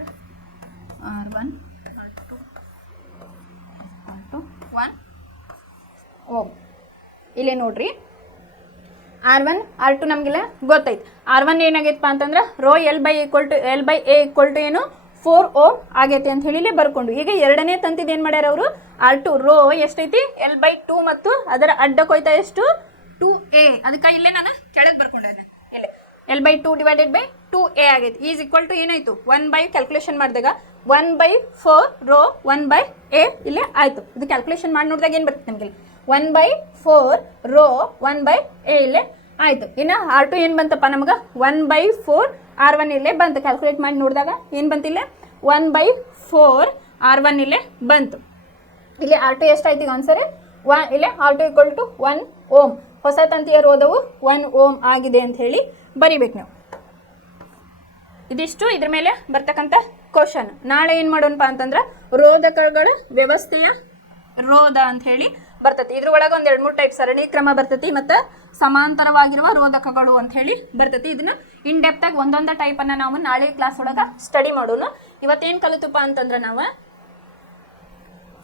R1 R2 1 ohm. ಇಲ್ಲಿ ನೋಡ್ರಿ R1 R2 ನಮಗೆಲ್ಲ ಗೊತ್ತೈತಿ. R1 ಏನಾಗೈತಪ್ಪ ಅಂತಂದ್ರೆ ರೋ L/A ಈಕ್ವಲ್ ಟು ಏನು 4 ಓಮ್ ಆಗೈತಿ ಅಂತ ಹೇಳಿ ಬರ್ಕೊಂಡು. ಈಗ ಎರಡನೇ ತಂತಿದ್ ಏನು ಮಾಡ್ಯಾರ ಅವರು R2 ರೋ ಎಷ್ಟೈತಿ L/2 ಮತ್ತು ಅದರ ಅಡ್ಡ ಕೊಯ್ತ ಎಷ್ಟು 2a. ಅದಕ್ಕೆ ಇಲ್ಲೇ ನಾನು ಕೆಳಗೆ ಬರ್ಕೊಂಡೆ ಇಲ್ಲೇ L/2 ಡಿವೈಡೆಡ್ ಬೈ 2a ಆಗೈತಿ. ಈಸ್ ಈಕ್ವಲ್ ಟು ಏನಾಯ್ತು 1 ಕ್ಯಾಲ್ಕುಲೇಷನ್ ಮಾಡಿದಾಗ 1/4 ರೋ 1/a ಇಲ್ಲೇ ಆಯ್ತು. ಇದು ಕ್ಯಾಲ್ಕುಲೇಷನ್ ಮಾಡಿ ನೋಡಿದಾಗ ಏನು ಬರ್ತದೆ ನಮಗೆ 1/4 ರೋ 1/a ಇಲ್ಲೇ ಆಯ್ತು. ಇನ್ನು R2 ಏನು ಬಂತಪ್ಪ ನಮಗೆ 1/4 R1 ಇಲ್ಲೇ ಬಂತು. ಕ್ಯಾಲ್ಕುಲೇಟ್ ಮಾಡಿ ನೋಡಿದಾಗ ಏನು ಬಂತಿಲ್ಲ 1/4 R1 ಇಲ್ಲೇ ಬಂತು. ಇಲ್ಲಿ R2 ಎಷ್ಟಾಯ್ತು ಆನ್ಸರ್ ಇಲ್ಲೇ R2 ಈಕ್ವಲ್ ಟು 1 ಓಮ್. ಹೊಸ ತಂತಿಯ ರೋಧವು 1 ಓಮ್ ಆಗಿದೆ ಅಂತ ಹೇಳಿ ಬರಿಬೇಕು ನಾವು. ಇದಿಷ್ಟು ಇದ್ರ ಮೇಲೆ ಬರ್ತಕ್ಕಂಥ ಕ್ವಶನ್. ನಾಳೆ ಏನು ಮಾಡೋಣಪ್ಪ ಅಂತಂದ್ರೆ ರೋಧಕಗಳ ವ್ಯವಸ್ಥೆಯ ರೋಧ ಅಂತ ಹೇಳಿ ಬರ್ತತಿ. ಇದ್ರೊಳಗೆ ಒಂದು 2-3 ಟೈಪ್ ಸರಣಿ ಕ್ರಮ ಬರ್ತತಿ ಮತ್ತು ಸಮಾಂತರವಾಗಿರುವ ರೋಧಕಗಳು ಅಂತ ಹೇಳಿ ಬರ್ತತಿ. ಇದನ್ನ ಇನ್ ಡೆಪ್ತ್ ಆಗಿ ಒಂದೊಂದು ಟೈಪನ್ನು ನಾವು ನಾಳೆ ಕ್ಲಾಸ್ ಒಳಗೆ ಸ್ಟಡಿ ಮಾಡೋಣ. ಇವತ್ತೇನು ಕಲಿತಪ್ಪ ಅಂತಂದ್ರೆ ನಾವು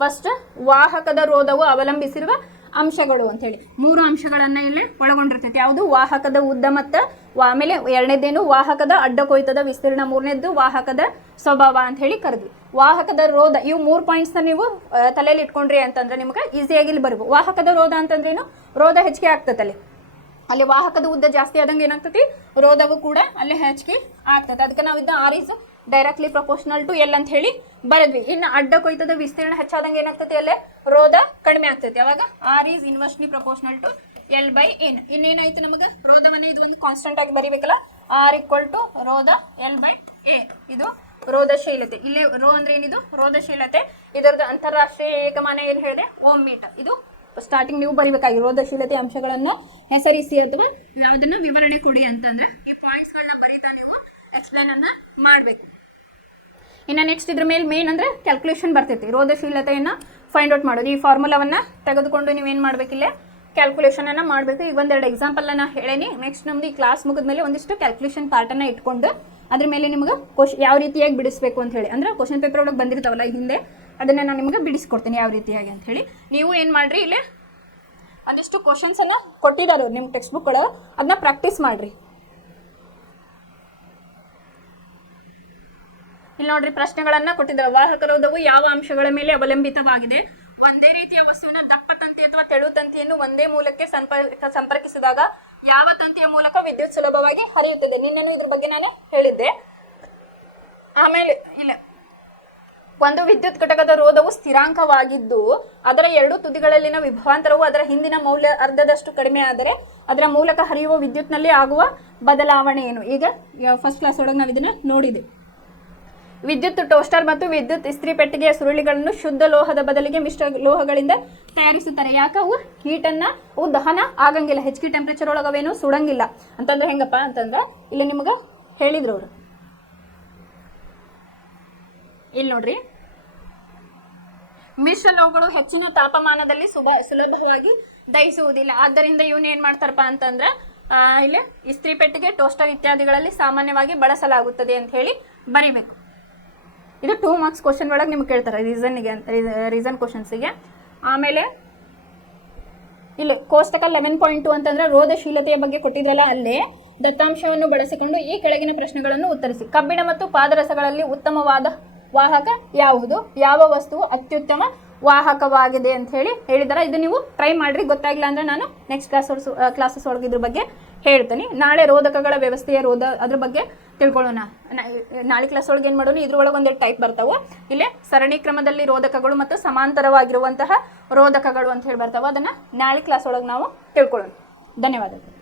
ಫಸ್ಟ್ ವಾಹಕದ ರೋಧವು ಅವಲಂಬಿಸಿರುವ ಅಂಶಗಳು ಅಂತ ಹೇಳಿ 3 ಅಂಶಗಳನ್ನು ಇಲ್ಲಿ ಒಳಗೊಂಡಿರ್ತೈತಿ. ಯಾವುದು ವಾಹಕದ ಉದ್ದ ಮತ್ತು ಆಮೇಲೆ ಎರಡನೇದೇನು ವಾಹಕದ ಅಡ್ಡ ಕೊಯ್ತದ ವಿಸ್ತೀರ್ಣ, ಮೂರನೇದ್ದು ವಾಹಕದ ಸ್ವಭಾವ ಅಂತ ಹೇಳಿ ಕರೆದ್ವಿ. ವಾಹಕದ ರೋಧ ಇವು 3 ಪಾಯಿಂಟ್ಸ್ನ ನೀವು ತಲೆಯಲ್ಲಿ ಇಟ್ಕೊಂಡ್ರಿ ಅಂತಂದ್ರೆ ನಿಮ್ಗೆ ಈಸಿಯಾಗಿ ಇಲ್ಲಿ ಬರ್ಬೋದು. ವಾಹಕದ ರೋಧ ಅಂತಂದ್ರೇನು ರೋಧ ಹೆಚ್ಚಿಗೆ ಆಗ್ತದೆ. ಅಲ್ಲಿ ವಾಹಕದ ಉದ್ದ ಜಾಸ್ತಿ ಆದಂಗೆ ಏನಾಗ್ತತಿ ರೋಧವು ಕೂಡ ಅಲ್ಲಿ ಹೆಚ್ಚಿಗೆ ಆಗ್ತದೆ. ಅದಕ್ಕೆ ನಾವು ಇದನ್ನ R is directly proportional to L ಅಂತ ಹೇಳಿ ಬರದ್ವಿ. ಇನ್ನು ಅಡ್ಡ ಕೊಯ್ತದ ವಿಸ್ತೀರ್ಣ ಹೆಚ್ಚಾದಂಗೆ ಏನಾಗ್ತೈತಿ ಅಲ್ಲೇ ರೋಧ ಕಡಿಮೆ ಆಗ್ತೈತಿ. ಅವಾಗ R is inversely proportional to L by N. ಇನ್ನೇನಾಯ್ತು ನಮಗೆ ರೋಧವನ್ನ ಇದು ಒಂದು ಕಾನ್ಸ್ಟೆಂಟ್ ಆಗಿ ಬರಿಬೇಕಲ್ಲ, ಆರ್ ಈಕ್ವಲ್ ಟು ರೋಧ ಎಲ್ ಬೈ ಎ. ಇದು ರೋಧಶೀಲತೆ. ಇಲ್ಲೇ ರೋ ಅಂದ್ರೆ ಏನಿದು ರೋಧಶೀಲತೆ. ಇದರದ್ದು ಅಂತಾರಾಷ್ಟ್ರೀಯ ಏಕಮಾನ ಏನು ಹೇಳಿದೆ, ಓಮ್ ಮೀಟರ್. ಇದು ಸ್ಟಾರ್ಟಿಂಗ್ ನೀವು ಬರಿಬೇಕಾಗಿ ರೋಧಶೀಲತೆ ಅಂಶಗಳನ್ನ ಹೆಸರಿಸಿ ಅಥವಾ ಯಾವುದನ್ನ ವಿವರಣೆ ಕೊಡಿ ಅಂತಂದ್ರೆ ಈ ಪಾಯಿಂಟ್ಸ್ಗಳನ್ನ ಬರೀತಾ ನೀವು ಎಕ್ಸ್ಪ್ಲೇನ್ ಅನ್ನ ಮಾಡಬೇಕು. ಇನ್ನು ನೆಕ್ಸ್ಟ್ ಇದ್ರ ಮೇಲೆ ಮೇನ್ ಅಂದ್ರೆ ಕ್ಯಾಲ್ಕುಲೇಷನ್ ಬರ್ತೈತಿ. ರೋಧಶೀಲತೆಯನ್ನ ಫೈಂಡ್ ಔಟ್ ಮಾಡೋದು. ಈ ಫಾರ್ಮುಲಾವನ್ನ ತೆಗೆದುಕೊಂಡು ನೀವೇನು ಮಾಡ್ಬೇಕಿಲ್ಲ, ಕ್ಯಾಲ್ಕುಲೇಷನ್ ಅನ್ನ ಮಾಡಬೇಕು. ಈಗ ಒಂದೆರಡು ಎಕ್ಸಾಂಪಲ್ ಅನ್ನ ಹೇಳೇನಿ. ನೆಕ್ಸ್ಟ್ ನಮ್ದು ಈ ಕ್ಲಾಸ್ ಮುಗಿದ್ಮೇಲೆ ಒಂದಿಷ್ಟು ಕ್ಯಾಲ್ಕುಲೇಷನ್ ಪಾರ್ಟನ್ನು ಇಟ್ಕೊಂಡು ಅದ್ರ ಮೇಲೆ ನಿಮಗೆ ಯಾವ ರೀತಿಯಾಗಿ ಬಿಡಿಸ್ಬೇಕು ಅಂತ ಹೇಳಿ, ಅಂದ್ರೆ ಕ್ವಶನ್ ಪೇಪರ್ ಒಳಗೆ ಬಂದಿರ್ತಾವಲ್ಲ ಹಿಂದೆ, ಅದನ್ನ ನಾನು ನಿಮಗೆ ಬಿಡಿಸ್ಕೊಡ್ತೀನಿ ಯಾವ ರೀತಿಯಾಗಿ ಅಂತ ಹೇಳಿ. ನೀವು ಏನು ಮಾಡ್ರಿ, ಇಲ್ಲೇ ಒಂದಿಷ್ಟು ಕ್ವಶನ್ಸ್ ಅನ್ನ ಕೊಟ್ಟಿದ್ದಾರೆ ನಿಮ್ಮ ಟೆಕ್ಸ್ಟ್ ಬುಕ್ ಒಳಗೆ, ಅದನ್ನ ಪ್ರಾಕ್ಟೀಸ್ ಮಾಡ್ರಿ. ಇಲ್ಲಿ ನೋಡ್ರಿ ಪ್ರಶ್ನೆಗಳನ್ನ ಕೊಟ್ಟಿದ್ದಾರೆ. ವಾಹಕ ರೋಧವು ಯಾವ ಅಂಶಗಳ ಮೇಲೆ ಅವಲಂಬಿತವಾಗಿದೆ? ಒಂದೇ ರೀತಿಯ ವಸ್ತುವಿನ ದಪ್ಪ ತಂತಿ ಅಥವಾ ತೆಳು ತಂತಿಯನ್ನು ಒಂದೇ ಮೂಲಕ್ಕೆ ಸಂಪರ್ಕಿಸಿದಾಗ ಯಾವ ತಂತಿಯ ಮೂಲಕ ವಿದ್ಯುತ್ ಸುಲಭವಾಗಿ ಹರಿಯುತ್ತದೆ? ನಿನ್ನೆನೂ ಇದ್ರ ಬಗ್ಗೆ ನಾನು ಹೇಳಿದ್ದೆ. ಆಮೇಲೆ ಇಲ್ಲ, ಒಂದು ವಿದ್ಯುತ್ ಘಟಕದ ರೋಧವು ಸ್ಥಿರಾಂಕವಾಗಿದ್ದು ಅದರ ಎರಡು ತುದಿಗಳಲ್ಲಿನ ವಿಭವಾಂತರವು ಅದರ ಹಿಂದಿನ ಮೌಲ್ಯ ಅರ್ಧದಷ್ಟು ಕಡಿಮೆ ಆದರೆ ಅದರ ಮೂಲಕ ಹರಿಯುವ ವಿದ್ಯುತ್ನಲ್ಲಿ ಆಗುವ ಬದಲಾವಣೆ ಏನು? ಈಗ ಫಸ್ಟ್ ಕ್ಲಾಸ್ ಒಳಗೆ ನಾವು ಇದನ್ನ ನೋಡಿದೆ. ವಿದ್ಯುತ್ ಟೋಸ್ಟರ್ ಮತ್ತು ವಿದ್ಯುತ್ ಇಸ್ತ್ರಿ ಪೆಟ್ಟಿಗೆಯ ಸುರುಳಿಗಳನ್ನು ಶುದ್ಧ ಲೋಹದ ಬದಲಿಗೆ ಮಿಶ್ರ ಲೋಹಗಳಿಂದ ತಯಾರಿಸುತ್ತಾರೆ. ಯಾಕೆ? ಅವು ಹೀಟನ್ನು ಅವು ದಹನ ಆಗಂಗಿಲ್ಲ, ಹೆಚ್ಚಿಗೆ ಟೆಂಪ್ರೇಚರ್ ಒಳಗೆ ಅವೇನು ಸುಡಂಗಿಲ್ಲ. ಅಂತಂದ್ರೆ ಹೆಂಗಪ್ಪ ಅಂತಂದ್ರೆ ಇಲ್ಲಿ ನಿಮಗೆ ಹೇಳಿದ್ರು ಅವರು. ಇಲ್ಲಿ ನೋಡ್ರಿ, ಮಿಶ್ರ ಲೋಹಗಳು ಹೆಚ್ಚಿನ ತಾಪಮಾನದಲ್ಲಿ ಸುಲಭವಾಗಿ ದಹಿಸುವುದಿಲ್ಲ. ಆದ್ದರಿಂದ ಇವನ್ನ ಏನ್ ಮಾಡ್ತಾರಪ್ಪ ಅಂತಂದ್ರೆ ಇಲ್ಲಿ ಇಸ್ತ್ರಿ ಪೆಟ್ಟಿಗೆ, ಟೋಸ್ಟರ್ ಇತ್ಯಾದಿಗಳಲ್ಲಿ ಸಾಮಾನ್ಯವಾಗಿ ಬಳಸಲಾಗುತ್ತದೆ ಅಂತ ಹೇಳಿ ಬರಿಬೇಕು. ಇದು 2 ಮಾರ್ಕ್ಸ್ ಕ್ವಶನ್ ಒಳಗೆ ನಿಮ್ಗೆ ಕೇಳ್ತಾರೆ ರೀಸನ್ ಕ್ವಶನ್ಸಿಗೆ. ಆಮೇಲೆ ಇಲ್ಲ ಕೋಷ್ಟಕ 11.2 ಅಂತಂದ್ರೆ ರೋಧಶೀಲತೆಯ ಬಗ್ಗೆ ಕೊಟ್ಟಿದ್ರಲ್ಲ, ಅಲ್ಲೇ ದತ್ತಾಂಶವನ್ನು ಬಳಸಿಕೊಂಡು ಈ ಕೆಳಗಿನ ಪ್ರಶ್ನೆಗಳನ್ನು ಉತ್ತರಿಸಿ. ಕಬ್ಬಿಣ ಮತ್ತು ಪಾದರಸಗಳಲ್ಲಿ ಉತ್ತಮವಾದ ವಾಹಕ ಯಾವುದು? ಯಾವ ವಸ್ತುವು ಅತ್ಯುತ್ತಮ ವಾಹಕವಾಗಿದೆ ಅಂತ ಹೇಳಿ ಹೇಳಿದಾರೆ. ಇದು ನೀವು ಟ್ರೈ ಮಾಡ್ರಿ. ಗೊತ್ತಾಗಿಲ್ಲ ಅಂದ್ರೆ ನಾನು ನೆಕ್ಸ್ಟ್ ಕ್ಲಾಸಸ್ ಒಳಗೆ ಇದ್ರ ಬಗ್ಗೆ ಹೇಳ್ತೀನಿ. ನಾಳೆ ರೋಧಕಗಳ ವ್ಯವಸ್ಥೆಯ ಅದ್ರ ಬಗ್ಗೆ ತಿಳ್ಕೊಳ್ಳೋಣ. ನಾಳೆ ಕ್ಲಾಸ್ ಒಳಗೆ ಏನು ಮಾಡೋಣ, ಇದ್ರೊಳಗೆ ಒಂದೆರಡು ಟೈಪ್ ಬರ್ತಾವೆ. ಇಲ್ಲೇ ಸರಣಿ ಕ್ರಮದಲ್ಲಿ ರೋಧಕಗಳು ಮತ್ತು ಸಮಾಂತರವಾಗಿರುವಂತಹ ರೋಧಕಗಳು ಅಂತ ಹೇಳಿ ಬರ್ತಾವೆ. ಅದನ್ನು ನಾಳೆ ಕ್ಲಾಸ್ ಒಳಗೆ ನಾವು ತಿಳ್ಕೊಳ್ಳೋಣ. ಧನ್ಯವಾದಗಳು.